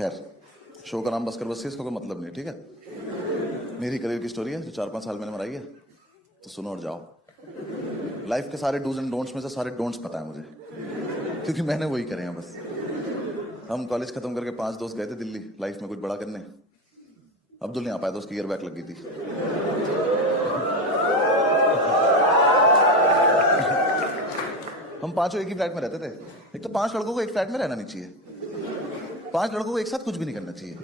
खैर, शो का नाम बस कर बस इसका कोई मतलब नहीं, ठीक है। मेरी करियर की स्टोरी है जो 4-5 साल मैंने बनाई है, तो सुनो और जाओ। लाइफ के सारे डूज एंड डोंट्स में से सारे डोंट्स पता है मुझे, क्योंकि मैंने वही करे हैं बस। हम कॉलेज खत्म करके 5 दोस्त गए थे दिल्ली लाइफ में कुछ बड़ा करने। अब्दुल नहीं आ पाया था, उसकी ईयर बैक लग गई थी। हम पांचों एक ही फ्लैट में रहते थे। एक तो 5 लड़कों को एक फ्लैट में रहना नहीं चाहिए, 5 लड़कों को एक साथ कुछ भी नहीं करना चाहिए।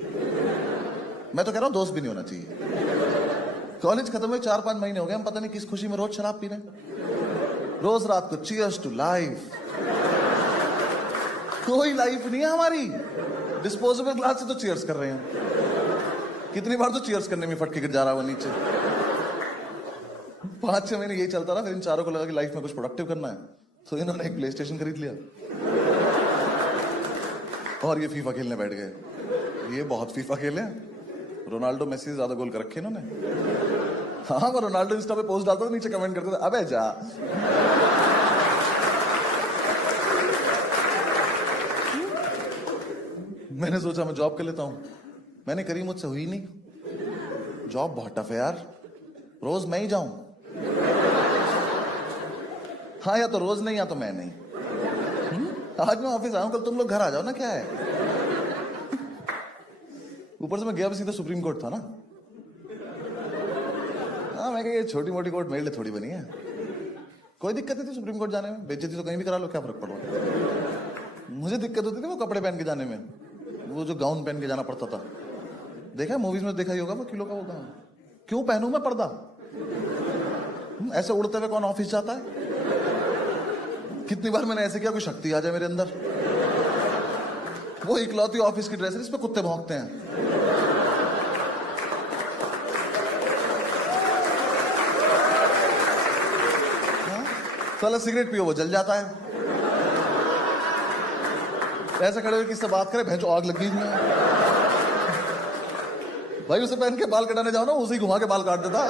मैं तो कह रहा हूं दोस्त भी नहीं होना चाहिए। कॉलेज खत्म हुए 4-5 महीने हो गए, हम पता नहीं किस खुशी में रोज शराब पी रहे हैं। रोज रात को चीयर्स टू लाइफ। कोई लाइफ नहीं है हमारी, डिस्पोजेबल ग्लास से तो चीयर्स कर रहे हैं। कितनी बार तो चीयर्स करने में फट के गिर जा रहा है वो नीचे। 5-6 महीने यही चलता रहा, फिर इन चारों को लगा कि लाइफ में कुछ प्रोडक्टिव करना है, तो इन्होंने एक प्ले स्टेशन खरीद लिया और ये फीफा खेलने बैठ गए। ये बहुत फीफा खेले, रोनाल्डो मेसी से ज्यादा गोल कर रखे इन्होंने। हाँ, मैं रोनाल्डो इंस्टा पे पोस्ट डालता था, नीचे कमेंट करते थे अबे जा। मैंने सोचा मैं जॉब कर लेता हूं, मैंने करी, मुझसे हुई नहीं। जॉब बहुत टफ है यार, रोज मैं ही जाऊं। हाँ, या तो रोज नहीं या तो मैं नहीं। आज मैं ऑफिस आया हूं, कल तुम लोग घर आ जाओ ना, क्या है। ऊपर से मैं गया भी सीधा सुप्रीम कोर्ट था ना। हाँ, मैं कहा ये छोटी मोटी कोर्ट मेरे लिए थोड़ी बनी है, कोई दिक्कत नहीं थी सुप्रीम कोर्ट जाने में। बेइज्जती तो कहीं भी करा लो, क्या फर्क पड़ रहा। मुझे दिक्कत होती थी वो कपड़े पहन के जाने में, वो जो गाउन पहन के जाना पड़ता था। देखा मूवीज में, देखा ही होगा वकीलों का वो गाउन। क्यों पहनूं मैं पर्दा? ऐसे उड़ते हुए कौन ऑफिस जाता है? कितनी बार मैंने ऐसे किया कोई शक्ति आ जाए मेरे अंदर। वो इकलौती ऑफिस की ड्रेस है, इस पे कुत्ते भौंकते हैं। साला सिगरेट पियो वो जल जाता है। ऐसे खड़े हुए किससे बात करे, भैंचो आग लगी इसमें। भाई उसे पहन के बाल कटाने जाओ ना, उसे घुमा के बाल काट देता।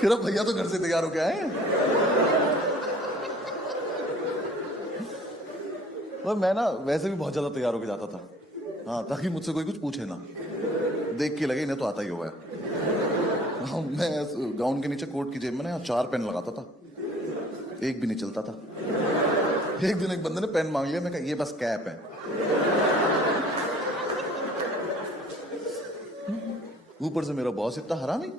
फिर भैया तो घर से तैयार होके आए। और मैं ना वैसे भी बहुत ज्यादा तैयार होके जाता था, हाँ, ताकि मुझसे कोई कुछ पूछे ना, देख के लगे इन्हें तो आता ही होगा। मैं गाउन के नीचे कोट की जेब में ना 4 पेन लगाता था, एक भी नहीं चलता था। एक दिन एक बंदे ने पेन मांग लिया, मैं कहा ये बस कैप है। ऊपर से मेरा बॉस इतना हरामी,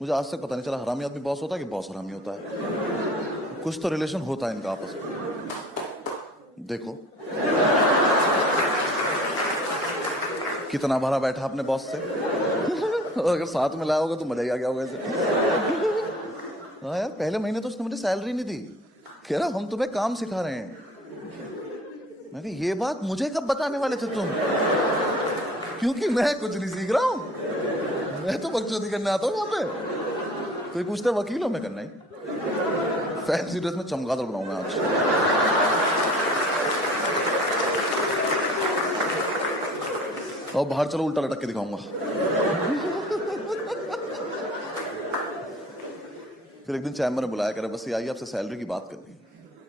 मुझे आज तक पता नहीं चला हरामी आदमी बॉस होता है कि बॉस हरामी होता है। कुछ तो रिलेशन होता है इनका आपस में। देखो कितना भरा बैठा अपने बॉस से। और अगर साथ में लाया होगा तो मजा ही आ गया होगा ऐसे। हाँ यार, पहले महीने तो उसने मुझे सैलरी नहीं दी, कह रहा हम तुम्हें काम सिखा रहे हैं। मैं कहा ये बात मुझे कब बताने वाले थे तुम, क्योंकि मैं कुछ नहीं सीख रहा हूं, मैं तो बकचोदी करने आता हूं वहां पे। कोई पूछता वकील हो, मैं करना ही फैंसी ड्रेस में चमगादड़ बनाऊंगा आज। और बाहर चलो उल्टा लटक के दिखाऊंगा। फिर एक दिन चैम्बर ने बुलाया, करे बस ये आइए आपसे सैलरी की बात करनी।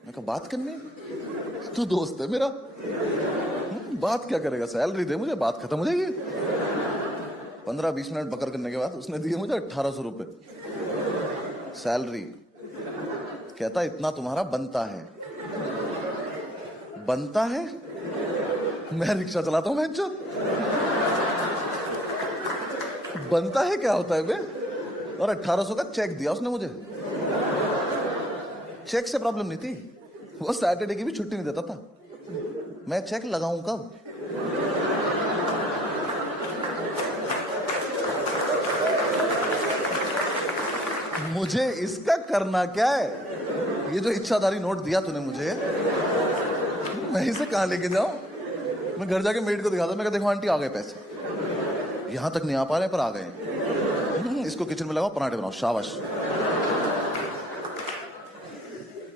मैं कहा बात करनी? तू दोस्त है मेरा, बात क्या करेगा, सैलरी दे मुझे, बात खत्म हो जाएगी। 15-20 मिनट बकर करने के बाद उसने दिए मुझे 1800 रुपए सैलरी। कहता इतना तुम्हारा बनता है। बनता है? मैं रिक्शा चलाता हूं बहनचो। बनता है क्या होता है बे? और 1800 का चेक दिया उसने मुझे। चेक से प्रॉब्लम नहीं थी, वो सैटरडे की भी छुट्टी नहीं देता था। मैं चेक लगाऊं कब? मुझे इसका करना क्या है? ये जो इच्छाधारी नोट दिया तूने मुझे, मैं इसे कहां लेके जाऊं? मैं घर जाके मेड को दिखाता, मैं कहा देखो आंटी आ गए पैसे, यहां तक नहीं आ पा रहे पर आ गए। इसको किचन में लगाओ, पराठे बनाओ, शाबाश।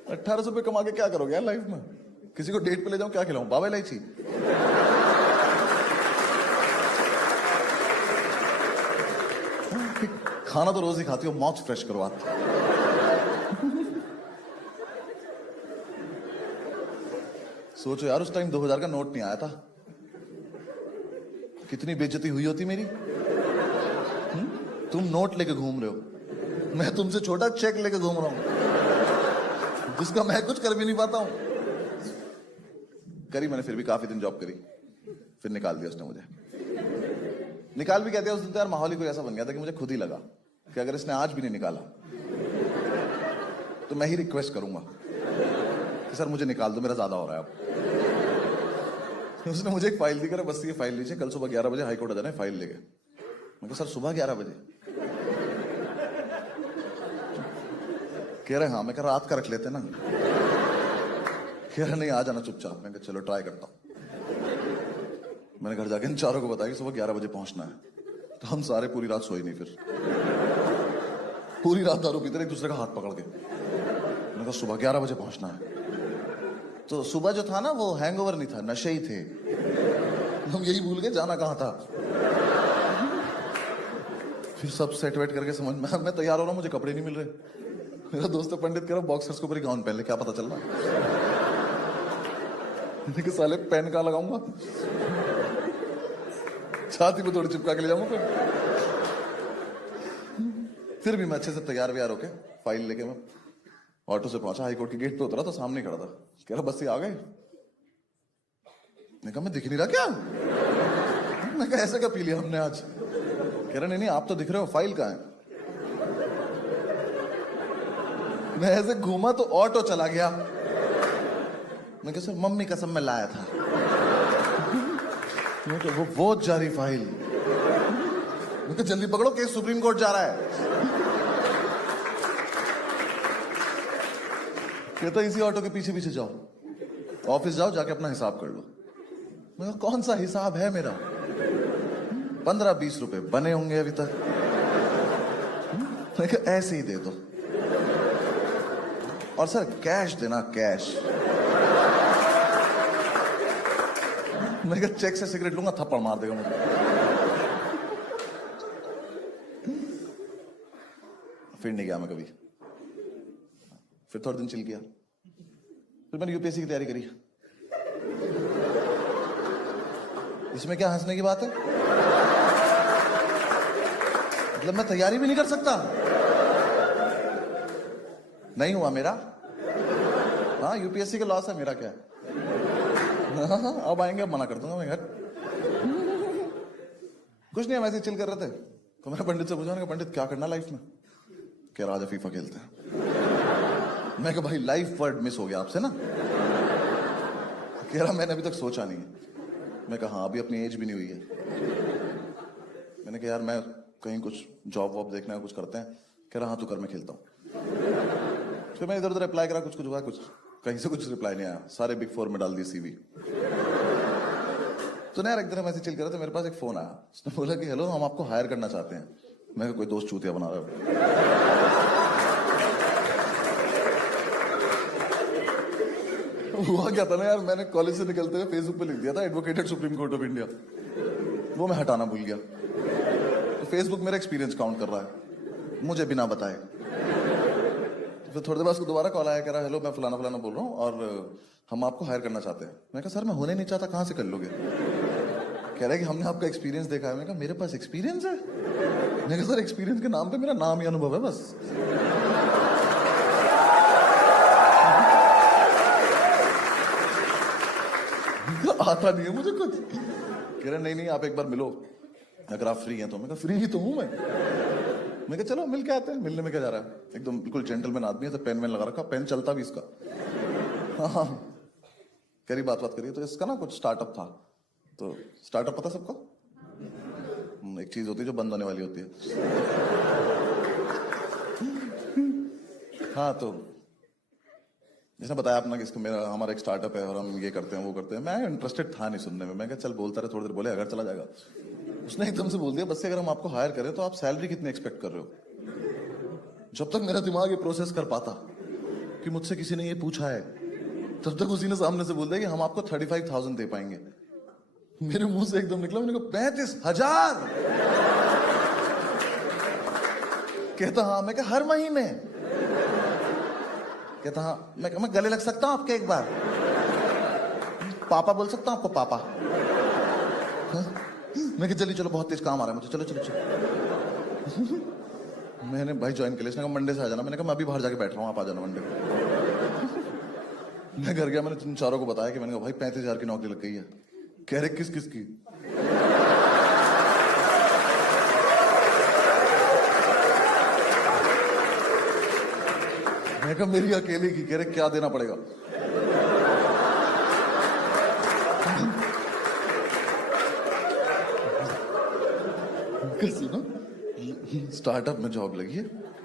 1800 रुपए कमा के क्या करोगे यार लाइफ में? किसी को डेट पे ले जाऊं, क्या खिलाऊं, बाबा इलायची? खाना तो रोज ही खाती हो, माउथ फ्रेश करो आप। सोचो यार, उस टाइम 2000 का नोट नहीं आया था, कितनी बेइज्जती हुई होती मेरी। तुम नोट लेके घूम रहे हो, मैं तुमसे छोटा चेक लेके घूम रहा हूं, जिसका मैं कुछ कर भी नहीं पाता हूं। करी मैंने, फिर भी काफी दिन जॉब करी, फिर निकाल दिया उसने मुझे। निकाल भी क्या दिया उस दिन तो यार, माहौल ही कोई ऐसा बन गया था कि मुझे खुद ही लगा कि अगर इसने आज भी नहीं निकाला तो मैं ही रिक्वेस्ट करूंगा कि सर मुझे निकाल दो, मेरा ज्यादा हो रहा है अब। उसने मुझे एक फाइल दी, कर बस ये फाइल लीजिए, कल सुबह 11 बजे हाईकोर्ट आ जाना है फाइल लेके। मैं कहा सर सुबह 11 बजे? कह रहे हाँ। मैं कहा रात का रख लेते ना। कह रहे नहीं, आ जाना चुपचाप। मैं कहा चलो ट्राई करता हूं। मैंने घर जाके इन चारों को बताया कि सुबह 11 बजे पहुंचना है। तो हम सारे पूरी रात सोए नहीं, फिर पूरी रात दारू पीते रहे, एक दूसरे का हाथ पकड़ के। मैंने कहा सुबह 11 बजे पहुंचना है। तो सुबह जो था ना, वो हैंगओवर नहीं था, नशे ही थे। हम यही भूल गए जाना कहां था। फिर सब सेट वेट करके समझ में, मैं तैयार हो रहा हूं, मुझे कपड़े नहीं मिल रहे। मेरा दोस्त पंडित कह रहा बॉक्सर्स के ऊपर गाउन पहन ले, क्या पता चल रहा। साले पेन कहां लगाऊंगा, छाती पे थोड़ी चिपका के ले जाऊंगा। फिर भी मैं अच्छे से तैयार व्यार होके फाइल लेके मैं ऑटो से पहुंचा, हाईकोर्ट के गेट पे उतरा तो सामने खड़ा था। कह रहा बस ये आ गए? मैं कहा मैं दिख नहीं रहा क्या? मैं कहा ऐसे क्या पी लिया हमने आज? कह रहा नहीं आप तो दिख रहे हो, फाइल कहां है? मैं ऐसे घूमा तो ऑटो चला गया। मैं कहा सर मम्मी कसम मैं लाया था। वो बहुत जारी फाइल। मैं कहा जल्दी पकड़ो, केस सुप्रीम कोर्ट जा रहा है। कहता इसी ऑटो के पीछे पीछे जाओ, ऑफिस जाओ, जाके अपना हिसाब कर लो। मैं कहा कौन सा हिसाब है मेरा? 15-20 रुपए बने होंगे अभी तक। मैं कहा ऐसे ही दे दो, और सर कैश देना, कैश। मैं कहा चेक से सिगरेट लूंगा, थप्पड़ मार देगा मुझे। फिर नहीं गया मैं कभी। फिर थोड़े दिन चिल किया। फिर मैंने यूपीएससी की तैयारी करी। इसमें क्या हंसने की बात है? मतलब मैं तैयारी भी नहीं कर सकता? नहीं हुआ मेरा। हाँ यूपीएससी का लॉस है, मेरा क्या है? हाँ, अब आएंगे, अब मना कर दूंगा मैं घर। कुछ नहीं, हम ऐसे चिल कर रहे थे तो मैंने पंडित से पूछा, पंडित क्या करना लाइफ में? कह रहा आज फीफा खेलते हैं। मैं कहा भाई लाइफ वर्ड मिस हो गया आपसे ना। कह रहा मैंने अभी तक सोचा नहीं है। मैं कहा हाँ, अभी अपनी एज भी नहीं हुई है। मैंने कहा यार मैं कहीं कुछ जॉब वॉब देखना है, कुछ करते हैं। कह रहा हाँ तू कर, मैं खेलता हूँ। फिर मैं इधर उधर अप्लाई करा, कुछ हुआ, कुछ कहीं से कुछ रिप्लाई नहीं आया। सारे बिग 4 में डाल दी सीवी। तो ना यार एक दिन हम ऐसे चिल कर रहे थे, मेरे पास एक फोन आया। उसने बोला कि हेलो हम आपको हायर करना चाहते हैं। मैं कोई दोस्त चूतिया बना रहा हूँ। हुआ क्या था ना यार, मैंने कॉलेज से निकलते हुए फेसबुक पे लिख दिया था advocated supreme court of India. वो मैं हटाना भूल गया। तो फेसबुक मेरा एक्सपीरियंस काउंट कर रहा है मुझे बिना बताए। फिर थोड़ी देर बाद उसको दोबारा कॉल आया, कह रहा हेलो मैं फलाना फलाना बोल रहा हूँ और हम आपको हायर करना चाहते हैं। मैं कहा सर मैं होने नहीं चाहता, कहाँ से कर लोगे? कह रहा है कि हमने आपका एक्सपीरियंस देखा है। मैं कहा मेरे पास एक्सपीरियंस है? मैं कहा सर एक्सपीरियंस के नाम पे मेरा नाम ही अनुभव है बस। आता नहीं है मुझे कुछ। कह रहे नहीं आप एक बार मिलो अगर आप फ्री हैं तो। मैं कहा फ्री ही तो हूं मैं कहा चलो मिल के आते हैं। मिलने में क्या जा रहा है, एकदम बिल्कुल जेंटलमैन आदमी है, तो पेन लगा रखा, पेन चलता भी इसका। हाँ करी बात करिए। तो इसका ना कुछ स्टार्टअप था। तो स्टार्टअप पता सबको? एक चीज होती है जो बंद होने वाली होती है। हाँ तो जिसने बताया अपना कि इसको हमारा एक स्टार्टअप है और हम ये करते हैं वो करते हैं। मैं इंटरेस्टेड था नहीं सुनने में। मैं कहा चल बोलता रहे, थोड़ी देर बोले अगर चला जाएगा। उसने एकदम से बोल दिया बस से अगर हम आपको हायर करें तो आप सैलरी कितनी एक्सपेक्ट कर रहे हो? जब तक मेरा दिमाग ये प्रोसेस कर पाता कि मुझसे किसी ने ये पूछा है, तब तक उसी ने सामने से बोल दिया कि हम आपको 35,000 दे पाएंगे। मेरे मुंह से एकदम निकला, मैंने कहा 35,000? कहता हाँ। मैं कहा हर महीने? कहता हाँ। मैं गले लग सकता हूं आपके एक बार? पापा बोल सकता हूँ आपको, पापा? हाँ? मैं कि चलिए चलो, बहुत तेज काम आ रहा है मुझे, चलो चलो चलो। मैंने भाई ज्वाइन कर लिया, उसने कहा मंडे से आ जाना। मैंने कहा मैं अभी बाहर जाके बैठ रहा हूँ, आप आ जाना मंडे को। मैं घर गया, मैंने तुम चारों को बताया कि मैंने कहा भाई 35,000 की नौकरी लग गई है। कह रहे किस किस की? मैं कहा मेरी अकेले की। कह रहे क्या देना पड़ेगा? कैसी ना स्टार्टअप में जॉब लगी है।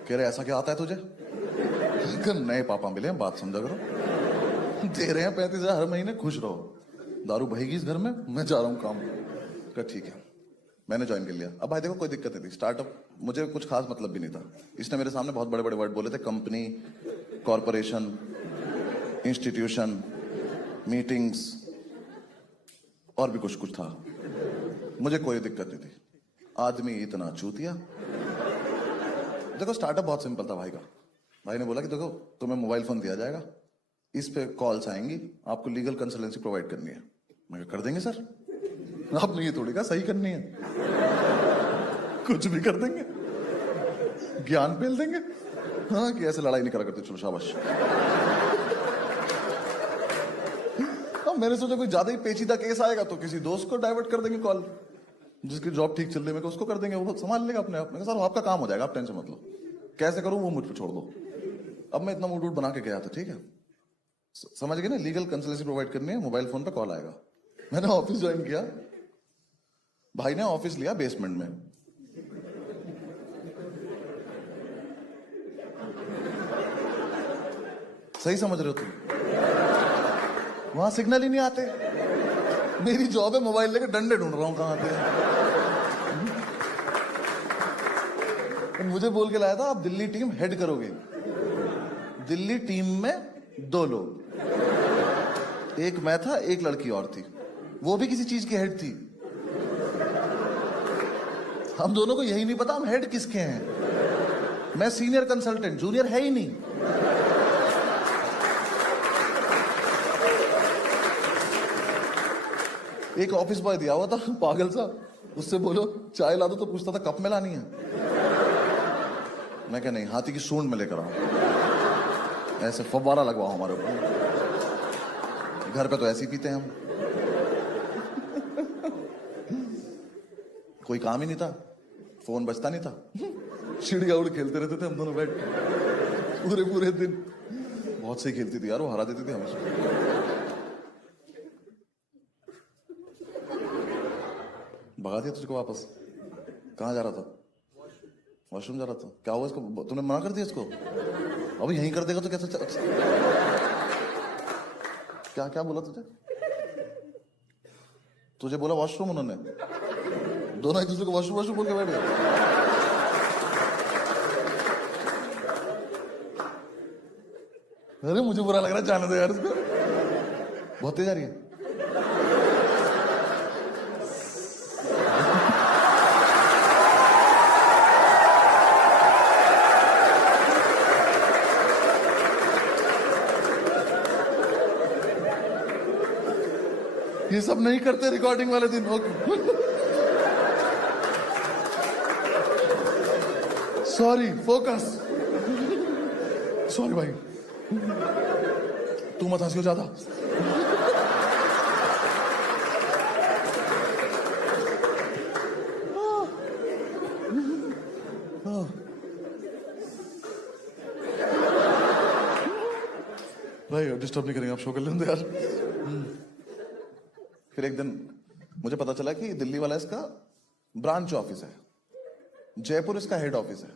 कह रहे ऐसा क्या आता है तुझे? नए पापा मिले हैं, बात समझा करो। दे रहे हैं 35,000 हर महीने, खुश रहो। दारू बहेगी इस घर में, मैं जा रहा हूँ काम। कहा ठीक है, मैंने ज्वाइन कर लिया। अब भाई देखो कोई दिक्कत नहीं थी, स्टार्टअप मुझे कुछ खास मतलब भी नहीं था। इसने मेरे सामने बहुत बड़े बड़े वर्ड बोले थे, कंपनी, कॉरपोरेशन, इंस्टीट्यूशन, मीटिंग्स और भी कुछ कुछ था। मुझे कोई दिक्कत नहीं थी। आदमी इतना चूतिया। देखो स्टार्टअप बहुत सिंपल था भाई का। भाई ने बोला कि देखो तुम्हें मोबाइल फोन दिया जाएगा, इस पे कॉल्स आएंगी, आपको लीगल कंसल्टेंसी प्रोवाइड करनी है। मैं कर देंगे सर। आपने ये थोड़ी कहा सही करनी है, कुछ भी कर देंगे, ज्ञान पेल देंगे। हाँ कि ऐसे लड़ाई नहीं करा करते, चलो शाबाश। अब मैंने सोचा कोई ज्यादा ही पेचीदा केस आएगा तो किसी दोस्त को डाइवर्ट कर देंगे कॉल, जिसकी जॉब ठीक चल रही है, उसको कर देंगे, वो संभाल लेगा अपने आप। सर आपका काम हो जाएगा, आप टेंशन मत लो, कैसे करूं वो मुझ पर छोड़ दो। अब मैं इतना मूड वूड बना के गया था, ठीक है, समझ गए ना, लीगल कंसल्टेंसी प्रोवाइड करनी है, मोबाइल फोन पे कॉल आएगा। मैंने ऑफिस ज्वाइन किया, भाई ने ऑफिस लिया बेसमेंट में। सही समझ रहे हो तुम? वहां सिग्नल ही नहीं आते। मेरी जॉब है मोबाइल लेके डंडे ढूंढ रहा हूं कहां आते हैं। मुझे बोल के लाया था आप दिल्ली टीम हेड करोगे। दिल्ली टीम में 2 लोग, एक मैं था, एक लड़की और थी, वो भी किसी चीज की हेड थी। हम दोनों को यही नहीं पता हम हेड किसके हैं। मैं सीनियर कंसल्टेंट, जूनियर है ही नहीं। एक ऑफिस बॉय दिया हुआ था पागल सा, उससे बोलो चाय ला दो तो पूछता था कप में लानी है। मैं क्या नहीं, हाथी की सूंड में लेकर आऊं, ऐसे फव्वारा लगवाओ हमारे ऊपर। घर पे तो ऐसे ही पीते हैं हम। कोई काम ही नहीं था, फोन बजता नहीं था, चिड़िया उड़ खेलते रहते थे हम दोनों बैठ पूरे पूरे दिन। बहुत सही खेलती थी यार वो, हरा देती थी हमेशा। भगा दिया तुझको वापस? कहाँ जा रहा था? वॉशरूम जा रहा था। क्या हुआ इसको? तूने मना कर दिया इसको? अब यहीं कर देगा तो कैसे क्या क्या बोला तुझे? तुझे बोला वॉशरूम उन्होंने? दोनों एक दूसरे को वॉशरूम वॉशरूम बोल के बैठ गए। अरे मुझे बुरा लग रहा है, जाने दो यार इसको, बहुत तेज आ रही है। ये सब नहीं करते रिकॉर्डिंग वाले दिन। Sorry, focus. सॉरी भाई, तू मत हंसियो ज्यादा। भाई डिस्टर्ब नहीं करेंगे, आप शो कर लेंगे यार। फिर एक दिन मुझे पता चला कि दिल्ली वाला इसका ब्रांच ऑफिस है, जयपुर इसका हेड ऑफिस है।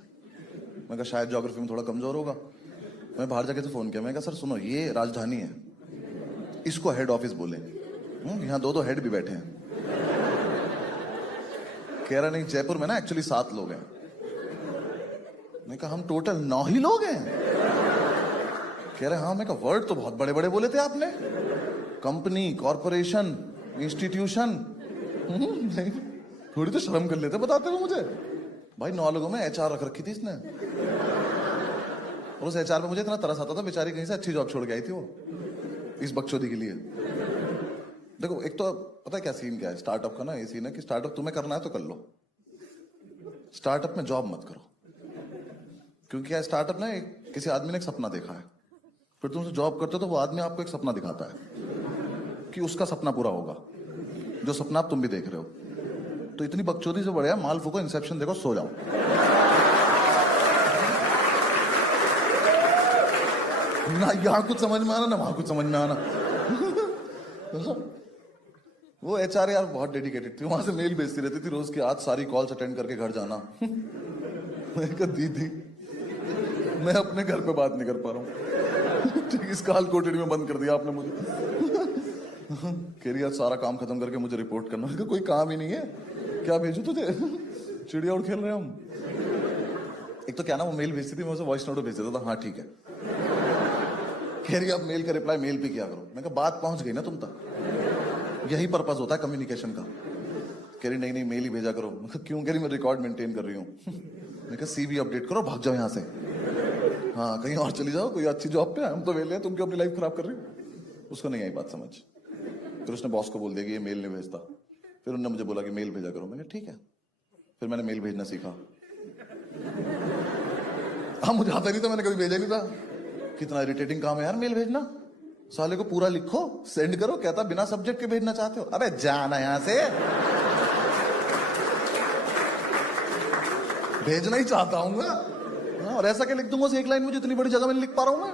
मैं कहा शायद ज्योग्राफी में थोड़ा कमजोर होगा। मैं बाहर जाके तो फोन किया, मैं कहा सर सुनो, ये राजधानी है, इसको हेड ऑफिस बोले। यहाँ 2 हेड भी बैठे हैं। कह रहा नहीं, जयपुर में ना एक्चुअली 7 लोग हैं। मैं कहा हम टोटल 9 ही लोग हैं। कह रहे हाँ। मैं कहा वर्ड तो बहुत बड़े बड़े बोले थे आपने, कंपनी, कॉरपोरेशन, इंस्टीट्यूशन। नहीं, थोड़ी तो शर्म कर लेते बताते हुए मुझे। भाई 9 लोगों में HR रख रखी थी इसने, और उस HR पे मुझे इतना तरस आता था, बेचारी कहीं से अच्छी जॉब छोड़ के आई थी वो इस बकचोदी के लिए। देखो एक तो पता है क्या सीन क्या है स्टार्टअप का ना, ये सीन है कि स्टार्टअप तुम्हें करना है तो कर लो, स्टार्टअप में जॉब मत करो। क्योंकि क्या स्टार्टअप ना किसी आदमी ने एक सपना देखा है, फिर तुम उसे जॉब करते हो तो वो आदमी आपको एक सपना दिखाता है कि उसका सपना पूरा होगा, जो सपना आप तुम भी देख रहे हो। तो इतनी बकचोदी से बढ़िया माल फूको, इंसेप्शन देखो, सो जाओ। ना यहाँ कुछ समझ में आना ना वहां कुछ समझ में आना। वो एचआर यार बहुत डेडिकेटेड थी, वहां से मेल भेजती रहती थी रोज की, आज सारी कॉल्स अटेंड करके घर जाना। मैं कहा दीदी मैं अपने घर पे बात नहीं कर पा रहा हूँ। ठीक, इस काल कोठड़ी में बंद कर दिया आपने मुझे। कह रही यार सारा काम खत्म करके मुझे रिपोर्ट करना। मैं कहा कोई काम ही नहीं है, क्या भेजू तुझे? चिड़िया उड़ खेल रहे हैं हम। एक तो क्या ना वो मेल भेजती थी, मैं उसे वॉइस नोट भेज देता था, हाँ ठीक है। कह रही आप मेल का रिप्लाई मेल पे किया करो। मैं कहा बात पहुंच गई ना तुम तक, यही पर्पस होता है कम्युनिकेशन का। कह रही नहीं नहीं मेल ही भेजा करो। मैं कहा क्यों? कह रही मैं रिकॉर्ड मेंटेन कर रही हूँ। मैं कहा सीवी अपडेट करो, भाग जाओ यहाँ से, हाँ कहीं और चली जाओ, कोई अच्छी जॉब पे, हम तो वेले हैं, तुम क्यों अपनी लाइफ खराब कर रही हो? उसको नहीं आई बात समझ। फिर उसने बॉस को बोल दिया कि ये मेल नहीं भेजता। फिर उन्होंने मुझे बोला कि मेल भेजा करो। मैंने ठीक है, फिर मैंने मेल भेजना सीखा। हाँ मुझे आता नहीं था, मैंने कभी भेजा नहीं था। कितना इरिटेटिंग काम है यार मेल भेजना। साले को पूरा लिखो सेंड करो, कहता बिना सब्जेक्ट के भेजना चाहते हो, अबे जाना यहां से। भेजना ही चाहता हूँ मैं, और ऐसा क्या लिख दूंगा एक लाइन में, जितनी बड़ी जगह में लिख पा रहा हूं मैं।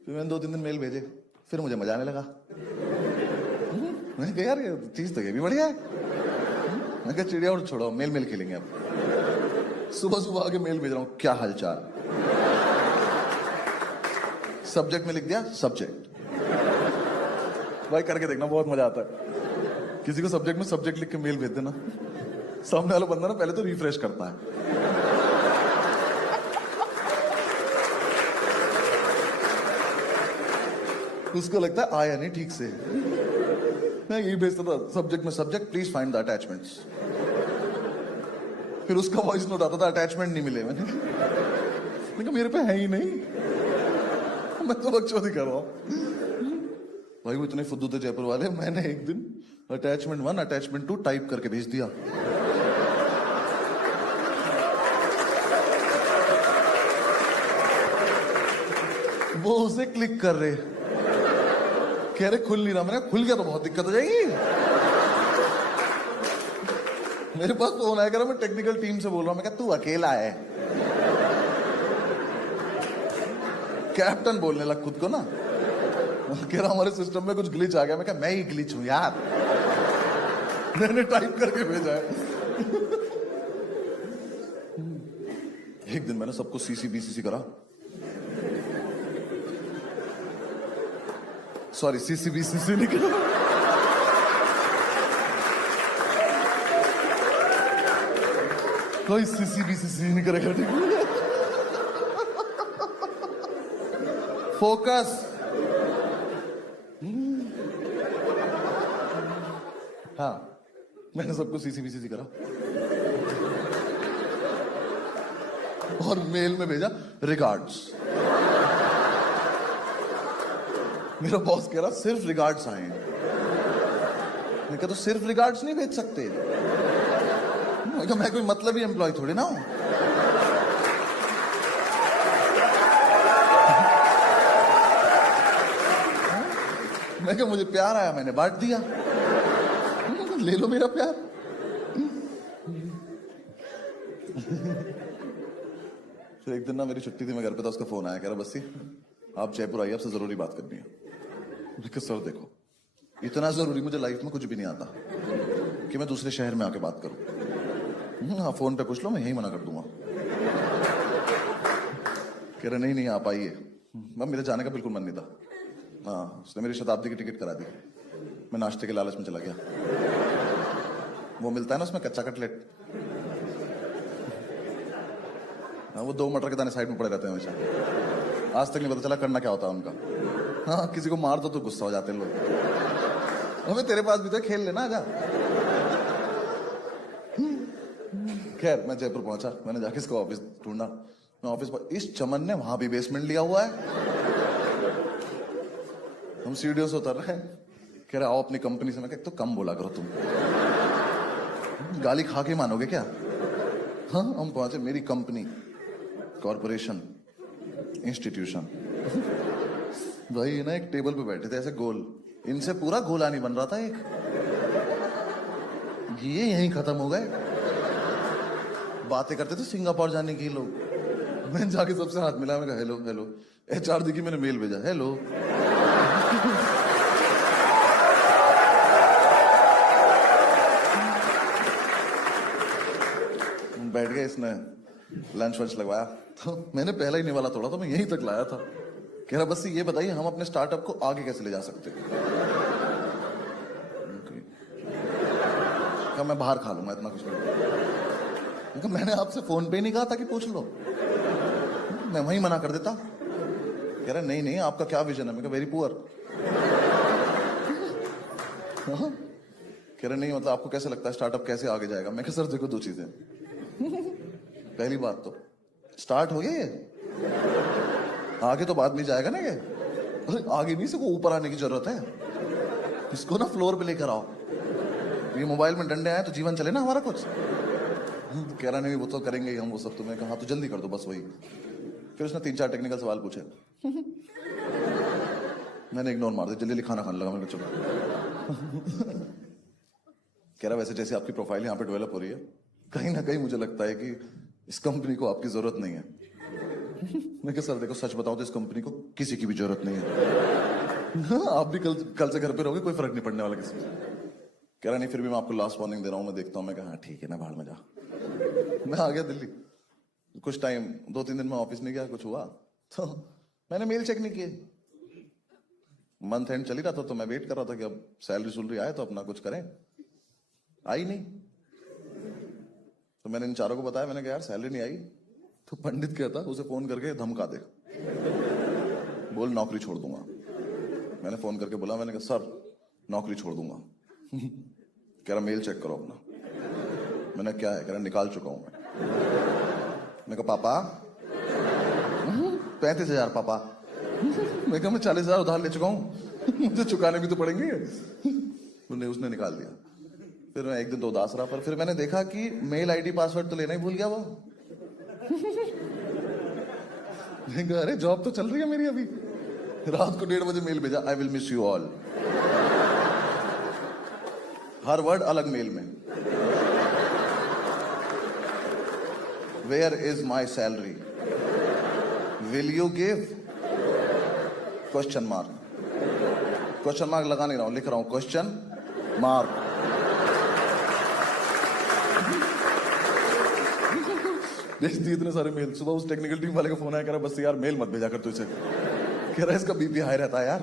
फिर मैंने 2-3 दिन मेल भेजे, फिर मुझे मजा आने लगा। मैं कहा यार ये चीज तो ये भी बढ़िया है। मैं कहा चिड़िया और छोड़ो, मेल मेल खेलेंगे अब। सुबह सुबह आके मेल भेज रहा हूँ, क्या हालचाल। सब्जेक्ट में लिख दिया सब्जेक्ट। भाई करके देखना, बहुत मजा आता है। किसी को सब्जेक्ट में सब्जेक्ट लिख के मेल भेज देना, सामने वाला बंदा ना पहले तो रिफ्रेश करता है। उसको लगता है आया नहीं ठीक से। मैं यही भेजता था सब्जेक्ट में subject please find the attachments. फिर उसका वॉइस नोट आता था अटैचमेंट नहीं मिले। मैंने कहा मेरे पे है ही नहीं, मैं तो बकचोदी कर रहा हूं। भाई वो इतने फुद्दू थे जयपुर वाले, मैंने एक दिन अटैचमेंट 1 अटैचमेंट 2 टाइप करके भेज दिया। वो उसे क्लिक कर रहे, कह रहे खुल नहीं रहा। मैंने खुल गया तो बहुत दिक्कत हो जाएगी। मेरे पास फोन आया, कह रहा मैं टेक्निकल टीम से बोल रहा हूं। मैं कहा तू अकेला है? कैप्टन बोलने लग खुद को ना। कह रहा हमारे सिस्टम में कुछ ग्लिच आ गया। मैं कहा मैं ही ग्लिच हूं यार, मैंने टाइप करके भेजा है। एक दिन मैंने सबको सीसी बीसीसी करा, सॉरी सीसी बीसीसी नहीं करा, कोई सीसी बीसीसी नहीं करेगा। ठीक है, फोकस। हाँ मैंने सबको सीसी बीसीसी करा और मेल में भेजा रिगार्ड्स। मेरा बॉस कह रहा सिर्फ रिगार्ड्स आए हैं। मैं कहा तो सिर्फ रिगार्ड्स नहीं भेज सकते। मैं कहा मैं कोई मतलब ही एम्प्लॉय थोड़ी ना हूं। मैं कहा मुझे प्यार आया, मैंने बांट दिया, ले लो मेरा प्यार। फिर एक दिन ना मेरी छुट्टी थी, मैं घर पे था, उसका फोन आया, कह रहा बस्सी आप जयपुर आइए, आपसे जरूरी बात करनी है। मैं कहा सर देखो इतना जरूरी मुझे लाइफ में कुछ भी नहीं आता कि मैं दूसरे शहर में आके बात करूं। हाँ फोन पे पूछ लो, मैं यही मना कर दूंगा। कह रहे नहीं नहीं आप आइए। मेरे जाने का बिल्कुल मन नहीं था। हाँ उसने मेरी शताब्दी की टिकट करा दी। मैं नाश्ते के लालच में चला गया। वो मिलता है ना उसमें कच्चा कटलेट, हाँ वो 2 मटर के दाने साइड में पड़े रहते हैं हमेशा। आज तक नहीं पता चला करना क्या होता है उनका। हाँ किसी को मार दो तो गुस्सा हो जाते हैं लोग। हमें तेरे पास भी तो खेल लेना आजा। खैर मैं जयपुर पहुंचा, मैंने जाके इसको ऑफिस ढूंढा। मैं ऑफिस पर, इस चमन ने वहां भी बेसमेंट लिया हुआ है। हम सीढ़ियों से उतर रहे हैं, कह रहे आओ अपनी कंपनी से। मैं कहा तो कम बोला करो तुम, गाली खा के मानोगे क्या? हाँ, हम पहुंचे मेरी कंपनी, कॉरपोरेशन, इंस्टीट्यूशन। भाई ना एक टेबल पे बैठे थे ऐसे गोल, इनसे पूरा गोला नहीं बन रहा था एक, ये यहीं खत्म हो गए। बातें करते थे सिंगापुर जाने की लोग। मैंने जाके सबसे हाथ मिला, मैंने कहा हेलो हेलो। एचआर दी की मैंने मेल भेजा, हेलो। बैठ गए, इसने लंच वंच लगवाया, तो मैंने पहला ही निवाला तोड़ा, तो मैं यहीं तक लाया था। कह रहा बस ये बताइए हम अपने स्टार्टअप को आगे कैसे ले जा सकते हैं। कहा मैं बाहर खा लूंगा, इतना कुछ नहीं। मैंने आपसे फोन पे नहीं कहा था कि पूछ लो, मैं वहीं मना कर देता। कह रहा नहीं नहीं आपका क्या विजन है? मैं कहा वेरी पुअर। कह रहे नहीं मतलब आपको कैसे लगता है स्टार्टअप कैसे आगे जाएगा? मैं कहा सर देखो दो चीजें, पहली बात तो स्टार्ट हो गया ये, आगे तो बाद में जाएगा ना ये। आगे नहीं, इसको ऊपर आने की जरूरत है, इसको ना फ्लोर पे लेकर आओ। ये मोबाइल में डंडे आए तो जीवन चले ना हमारा कुछ। कह रहा नहीं वो तो करेंगे ही हम वो सब। तुम्हें कहा तो जल्दी कर दो बस वही। फिर उसने 3-4 टेक्निकल सवाल पूछे, मैंने इग्नोर मार दिया, जल्दी जल्दी खाना खाने लगा। मैंने चलो। कह रहा वैसे जैसे आपकी प्रोफाइल यहाँ पे डेवलप हो रही है, कहीं ना कहीं मुझे लगता है कि इस कंपनी को आपकी जरूरत नहीं है। मैं कहा सर देखो सच बताऊं तो इस कंपनी को किसी की भी जरूरत नहीं है। आप भी कल से घर पे रहोगे, कोई फर्क नहीं पड़ने वाला किसी से। कह रहा नहीं फिर भी मैं आपको लास्ट वार्निंग दे रहा हूं, मैं देखता हूं। मैं कहा हाँ ठीक है ना, बाहर में जा। मैं आ गया दिल्ली। कुछ टाइम 2-3 दिन में ऑफिस नहीं गया, कुछ हुआ तो मैंने मेल चेक नहीं किए। मंथ एंड चल ही रहा था, तो मैं वेट कर रहा था कि अब सैलरी सुलरी आए तो अपना कुछ करें। आई नहीं, तो मैंने इन चारों को बताया। मैंने कहा यार सैलरी नहीं आई। तो पंडित कहता उसे फोन करके धमका दे, बोल नौकरी छोड़ दूंगा। मैंने फोन करके बोला, मैंने कहा सर नौकरी छोड़ दूंगा। कह रहा मेल चेक करो अपना। मैंने क्या है? कह रहा निकाल चुका हूं मैं कहा पापा 35,000 पापा। मैं कहा मैं 40,000 उधार ले चुका हूं, मुझे चुकाने भी तो पड़ेंगे। उसने निकाल दिया। फिर मैं एक दिन तो उदास रहा, पर फिर मैंने देखा कि मेल आईडी पासवर्ड तो लेना ही भूल गया वो। मैं कहा अरे जॉब तो चल रही है मेरी अभी। रात को 1:30 बजे मेल भेजा, I will miss you all. हर वर्ड अलग मेल में। Where is my salary? Will you give? Question mark. Question mark लगा नहीं रहा हूं, लिख रहा हूं क्वेश्चन मार्क। भेज दिए इतने सारे मेल। सुबह उस टेक्निकल टीम वाले का फोन आया, कह रहा बस यार मेल मत भेजा कर तू इसे। कह रहा इसका बीपी हाई रहता है यार।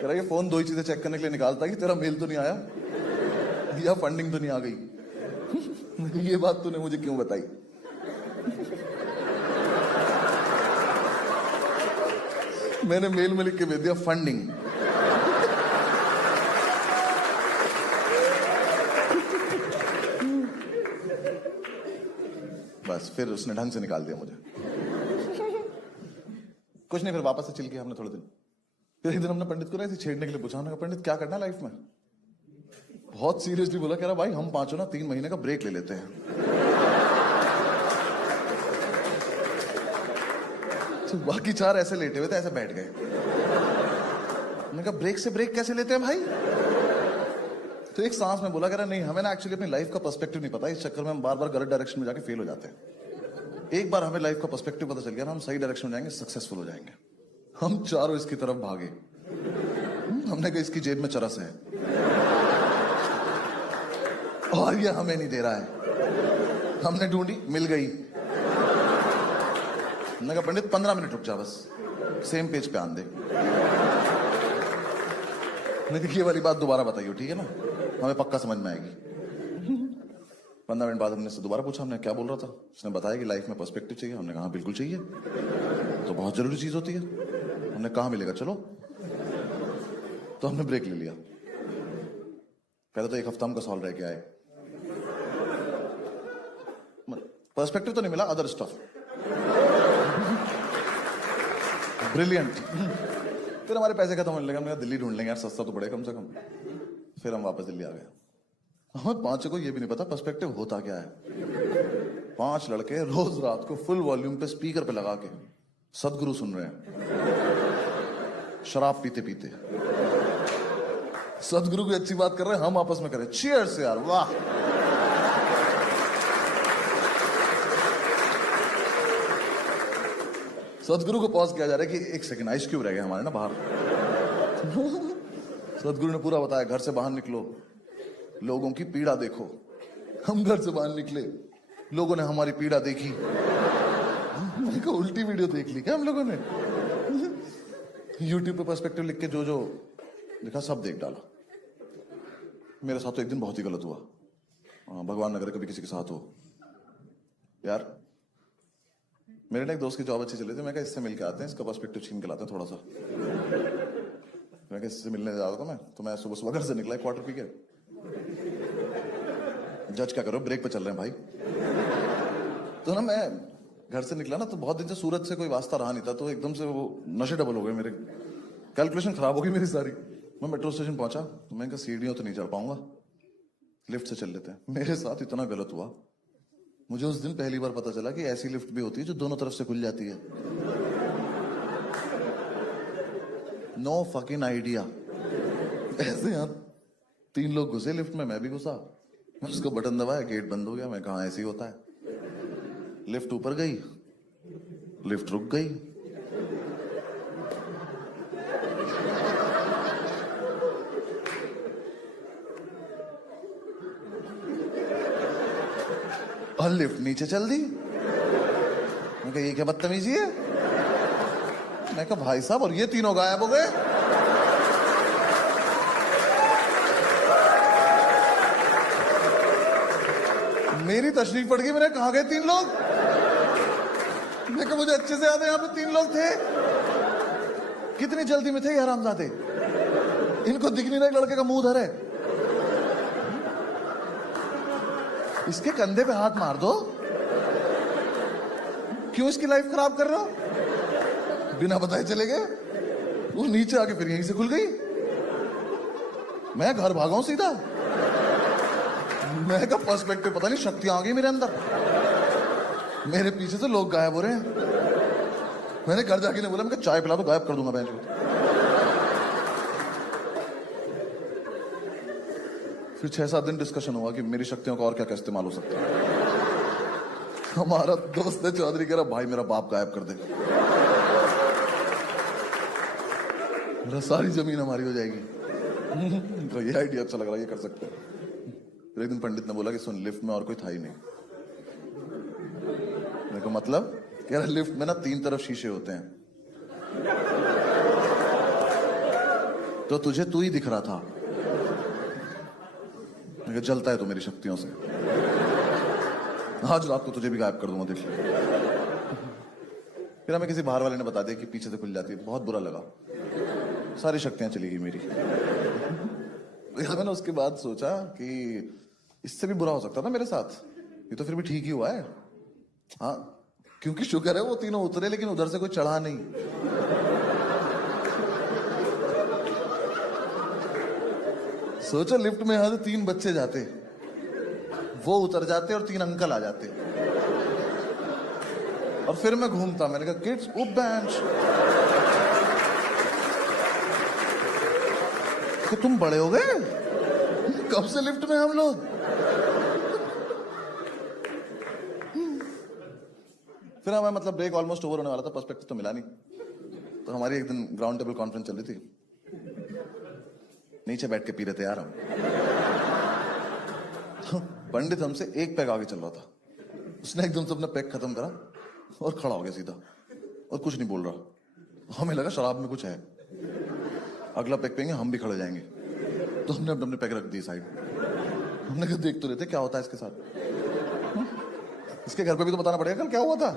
कह रहा ये फोन दो ही चीजें चेक करने के लिए निकालता है कि तेरा मेल तो नहीं आया या फंडिंग तो नहीं आ गई। ये बात तूने मुझे क्यों बताई? मैंने मेल में लिख के भेज दिया फंडिंग। बस फिर उसने ढंग से निकाल दिया मुझे। कुछ नहीं, फिर वापस से चिल किया हमने थोड़े दिन। फिर एक दिन हमने पंडित को ना ऐसे छेड़ने के लिए पूछा, हमने कहा पंडित क्या करना है लाइफ में? बहुत सीरियसली बोला, कह रहा भाई हम पांचों ना 3 महीने का ब्रेक ले लेते हैं। तो बाकी 4 ऐसे लेटे हुए थे, ऐसे बैठ गए। मैंने कहा ब्रेक से ब्रेक कैसे लेते हैं भाई? तो एक सांस में बोला, कह रहा नहीं हमें ना एक्चुअली अपनी लाइफ का पर्सपेक्टिव नहीं पता, इस चक्कर में हम बार बार गलत डायरेक्शन में जाके फेल हो जाते हैं। एक बार हमें लाइफ का पर्सपेक्टिव पता चल गया ना, हम सही डायरेक्शन में जाएंगे, सक्सेसफुल हो जाएंगे। हम चारों इसकी तरफ भागे। हमने कहा इसकी जेब में चरस है और ये हमें नहीं दे रहा है। हमने ढूंढी, मिल गई। मैंने कहा पंडित 15 मिनट रुक जा, बस सेम पेज पे आन दे। नहीं ये वाली बात दोबारा बताइए, ठीक है ना, हमें पक्का समझ में आएगी। 15 मिनट बाद हमने इससे दोबारा पूछा, हमने क्या बोल रहा था? उसने बताया कि लाइफ में पर्सपेक्टिव चाहिए। हमने कहा बिल्कुल चाहिए, तो बहुत जरूरी चीज होती है। हमने कहा मिलेगा, चलो। तो हमने ब्रेक ले लिया। पहले तो 1 हफ्ता हमको सॉल्व रह के आए। पर्सपेक्टिव तो नहीं मिला, अदर स्टफ ब्रिलियंट। फिर हमारे पैसे खत्म होने लगे, हमने कहा दिल्ली ढूंढ लेंगे यार, सस्ता तो पड़े कम से कम। फिर हम वापस दिल्ली आ गए। हमें पांचों को ये भी नहीं पता पर्सपेक्टिव होता क्या है। 5 लड़के रोज रात को फुल वॉल्यूम पे स्पीकर पे लगा के सदगुरु सुन रहे हैं, शराब पीते पीते सदगुरु की अच्छी बात कर रहे हैं, हम आपस में करें चीयर्स यार, वाह। सदगुरु को पॉज किया जा रहा है कि 1 सेकंड, आइस क्यूब रह गए हमारे ना बाहर। सदगुरु ने पूरा बताया, घर से बाहर निकलो, लोगों की पीड़ा देखो। हम घर से बाहर निकले, लोगों ने हमारी पीड़ा देखी। मैंने कहा उल्टी वीडियो देख ली क्या हम लोगों ने? यूट्यूब पे पर्सपेक्टिव लिख के जो जो लिखा सब देख डाला। मेरे साथ तो एक दिन बहुत ही गलत हुआ। भगवान न करे कभी किसी के साथ हो। यार मेरे ना एक दोस्त की जॉब अच्छी चली थी, मैं कहा इससे मिल के आते हैं, इसका पर्सपेक्टिव छीन के लाते हैं थोड़ा सा। मैं कहा इससे मिलने जा रहा था मैं, तो मैं सुबह सुबह घर से निकला क्वार्टर पी के। जज क्या करो, ब्रेक पे चल रहे हैं भाई। तो ना मैं घर से निकला ना, तो बहुत दिन से सूरत से कोई वास्ता रहा नहीं था, तो एकदम से वो नशे डबल हो गए मेरे, कैलकुलेशन खराब हो गई मेरी सारी। मैं मेट्रो स्टेशन पहुंचा तो मैंने कहा सीढ़ियों तो नहीं चढ़ पाऊंगा, लिफ्ट से चल लेते हैं। मेरे साथ इतना गलत हुआ, मुझे उस दिन पहली बार पता चला कि ऐसी लिफ्ट भी होती है जो दोनों तरफ से खुल जाती है। No fucking idea. ऐसे यहाँ 3 लोग घुसे लिफ्ट में, मैं भी घुसा। उसको बटन दबाया, गेट बंद हो गया। मैं कहा ऐसे ही होता है। लिफ्ट ऊपर गई, लिफ्ट रुक गई। और लिफ्ट नीचे चल दी। मैं कहा ये क्या बदतमीजी है? मैं कहा भाई साहब, और ये तीनों गायब हो गए। मेरी तशरीफ पड़ गई, मैंने कहा गए 3 लोग? मैं कहा मुझे अच्छे से याद है यहाँ पे 3 लोग थे। कितनी जल्दी में थे ये हरामजादे, इनको दिख नहीं रहा लड़के का मुंह धरे। इसके कंधे पे हाथ मार दो, क्यों इसकी लाइफ खराब कर रहे हो? बिना बताए चले गए। वो नीचे आके फिर यहीं से खुल गई। मैं घर भागा हूं सीधा। मैं का पर्सपेक्टिव पता नहीं, शक्तियां आ गई मेरे अंदर। मेरे पीछे से लोग गायब हो रहे हैं। मैंने घर जाके नहीं बोला, मैं चाय पिला दो, गायब कर दूंगा बेंच को। फिर 6-7 दिन डिस्कशन हुआ कि मेरी शक्तियों का और क्या क्या इस्तेमाल हो सकता है। हमारा दोस्त ने चौधरी कह रहा भाई मेरा बाप गायब कर दे, मेरा सारी जमीन हमारी हो जाएगी। तो ये आइडिया अच्छा लग रहा है, ये कर सकते हैं। फिर एक दिन पंडित ने बोला कि सुन, लिफ्ट में और कोई था ही नहीं। मेरे को मतलब कह रहा लिफ्ट में ना 3 तरफ शीशे होते हैं, तो तुझे तू ही दिख रहा था। जलता है तो मेरी शक्तियों से, आज रात को तुझे भी गायब कर दूंगा, देख ले। फिर हमें किसी बाहर वाले ने बता दिया कि पीछे से खुल जाती है। बहुत बुरा लगा, सारी शक्तियां चली गई मेरी। मैंने उसके बाद सोचा कि इससे भी बुरा हो सकता था मेरे साथ, ये तो फिर भी ठीक ही हुआ है। हाँ, क्योंकि शुक्र है वो तीनों उतरे, लेकिन उधर से कोई चढ़ा नहीं। सोचो लिफ्ट में यहां से 3 बच्चे जाते, वो उतर जाते और 3 अंकल आ जाते, और फिर मैं घूमता। मैंने कहा किड्स उप बेंच, कि तुम बड़े हो गए, कब से लिफ्ट में हम लोग। फिर हमें मतलब ब्रेक ऑलमोस्ट ओवर होने वाला था, पर्सपेक्टिव तो मिला नहीं। तो हमारी एक दिन ग्राउंड टेबल कॉन्फ्रेंस चल रही थी, नीचे बैठ के पी रहे थे यार हम। तो पंडित हमसे 1 पैग आगे चल रहा था, उसने एकदम से अपना पैग खत्म करा और खड़ा हो गया सीधा, और कुछ नहीं बोल रहा। हमें लगा शराब में कुछ है, अगला पैग पिएंगे हम भी खड़े जाएंगे। तो हमने अपने पैग रख दिए साइड। हमने कहा देख तो लेते क्या होता है इसके साथ, इसके घर पे भी तो बताना पड़ेगा कल क्या हुआ था।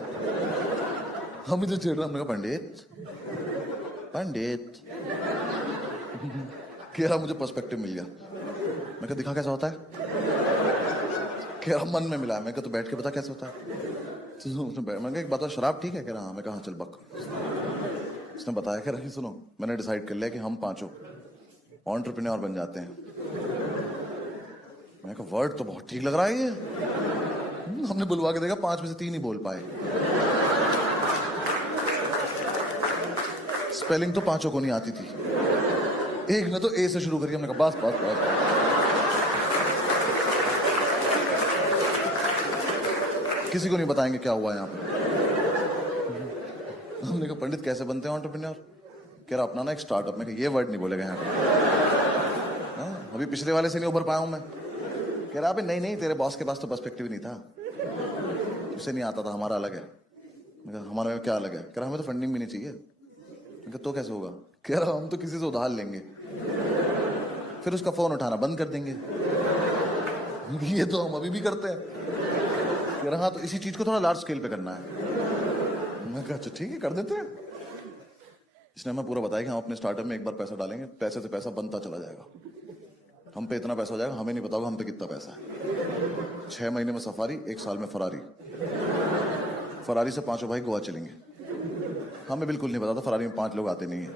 हम इधर छेड़ रहे, हमने कहा पंडित पंडित कह रहा मुझे पर्सपेक्टिव मिल गया। मैं कहा दिखा कैसा होता है? कह रहा मन में मिला। मैं कहा तो बैठ के बता कैसे होता है? मैं कहा एक बात, शराब ठीक है? कह रहा हाँ। मैं कहा चल बक, उसने बताया कि रही सुनो, मैंने डिसाइड कर लिया कि हम पांचों एंटरप्रेन्योर बन जाते हैं। मैंने कहा वर्ड तो बहुत ठीक लग रहा है ये। हमने बुलवा के देखा 5 में से 3 ही बोल पाए। स्पेलिंग तो पांचों को नहीं आती थी। एक ने तो ए से शुरू करी, हमने कहा बस बस बस। किसी को नहीं बताएंगे क्या हुआ यहाँ पे। हमने कहा पंडित कैसे बनते हैं एंटरप्रेन्योर? कह रहा अपना ना एक स्टार्टअप। में ये वर्ड नहीं बोलेगा यहाँ पे। अभी पिछले वाले से नहीं उभर पाया हूं मैं। कह रहा नहीं नहीं, तेरे बॉस के पास तो पर्सपेक्टिव नहीं था, उसे नहीं आता था, हमारा अलग है। मैं कहा हमारा क्या अलग है? कह रहा हमें तो फंडिंग भी नहीं चाहिए। मैं कहा तो कैसे होगा? कह रहा हम तो किसी से उधार लेंगे, फिर उसका फोन उठाना बंद कर देंगे। ये तो हम अभी भी करते हैं। कह रहा हाँ, तो इसी चीज को थोड़ा लार्ज स्केल पे करना है। मैं कहा अच्छा ठीक है, कर देते हैं। इसने हमें पूरा बताया कि हम अपने स्टार्टअप में एक बार पैसा डालेंगे, पैसे से पैसा बनता चला जाएगा। हम पे इतना पैसा हो जाएगा, हमें नहीं पता होगा हम पे कितना पैसा है। 6 महीने में सफारी, 1 साल में फरारी। फरारी से 5 भाई गोवा चलेंगे। हमें बिल्कुल नहीं पता था फरारी में 5 लोग आते नहीं है।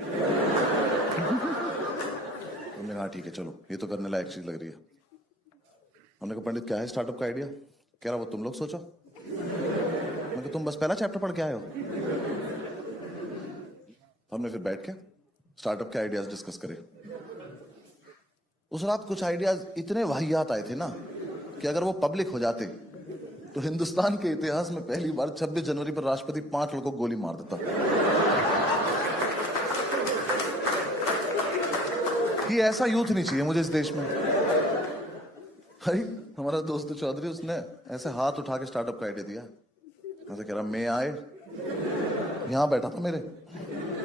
हमने कहा ठीक है चलो, ये तो करने लायक चीज लग रही है। हमने कहा पंडित क्या है स्टार्टअप का आइडिया? कह रहा वो तुम लोग सोचो। मैं कहा तुम बस पहला चैप्टर पढ़ के आए हो। हमने फिर बैठ के स्टार्टअप के आइडियाज डिस्कस करे। उस रात कुछ आइडियाज इतने वाहियात आए थे ना कि अगर वो पब्लिक हो जाते तो हिंदुस्तान के इतिहास में पहली बार 26 जनवरी पर राष्ट्रपति 5 लोगों को गोली मार देता। ये ऐसा यूथ नहीं चाहिए मुझे इस देश में। भाई हमारा दोस्त चौधरी, उसने ऐसे हाथ उठा के स्टार्टअप का आइडिया दिया। मैं कह रहा मैं आए, यहां बैठा था मेरे,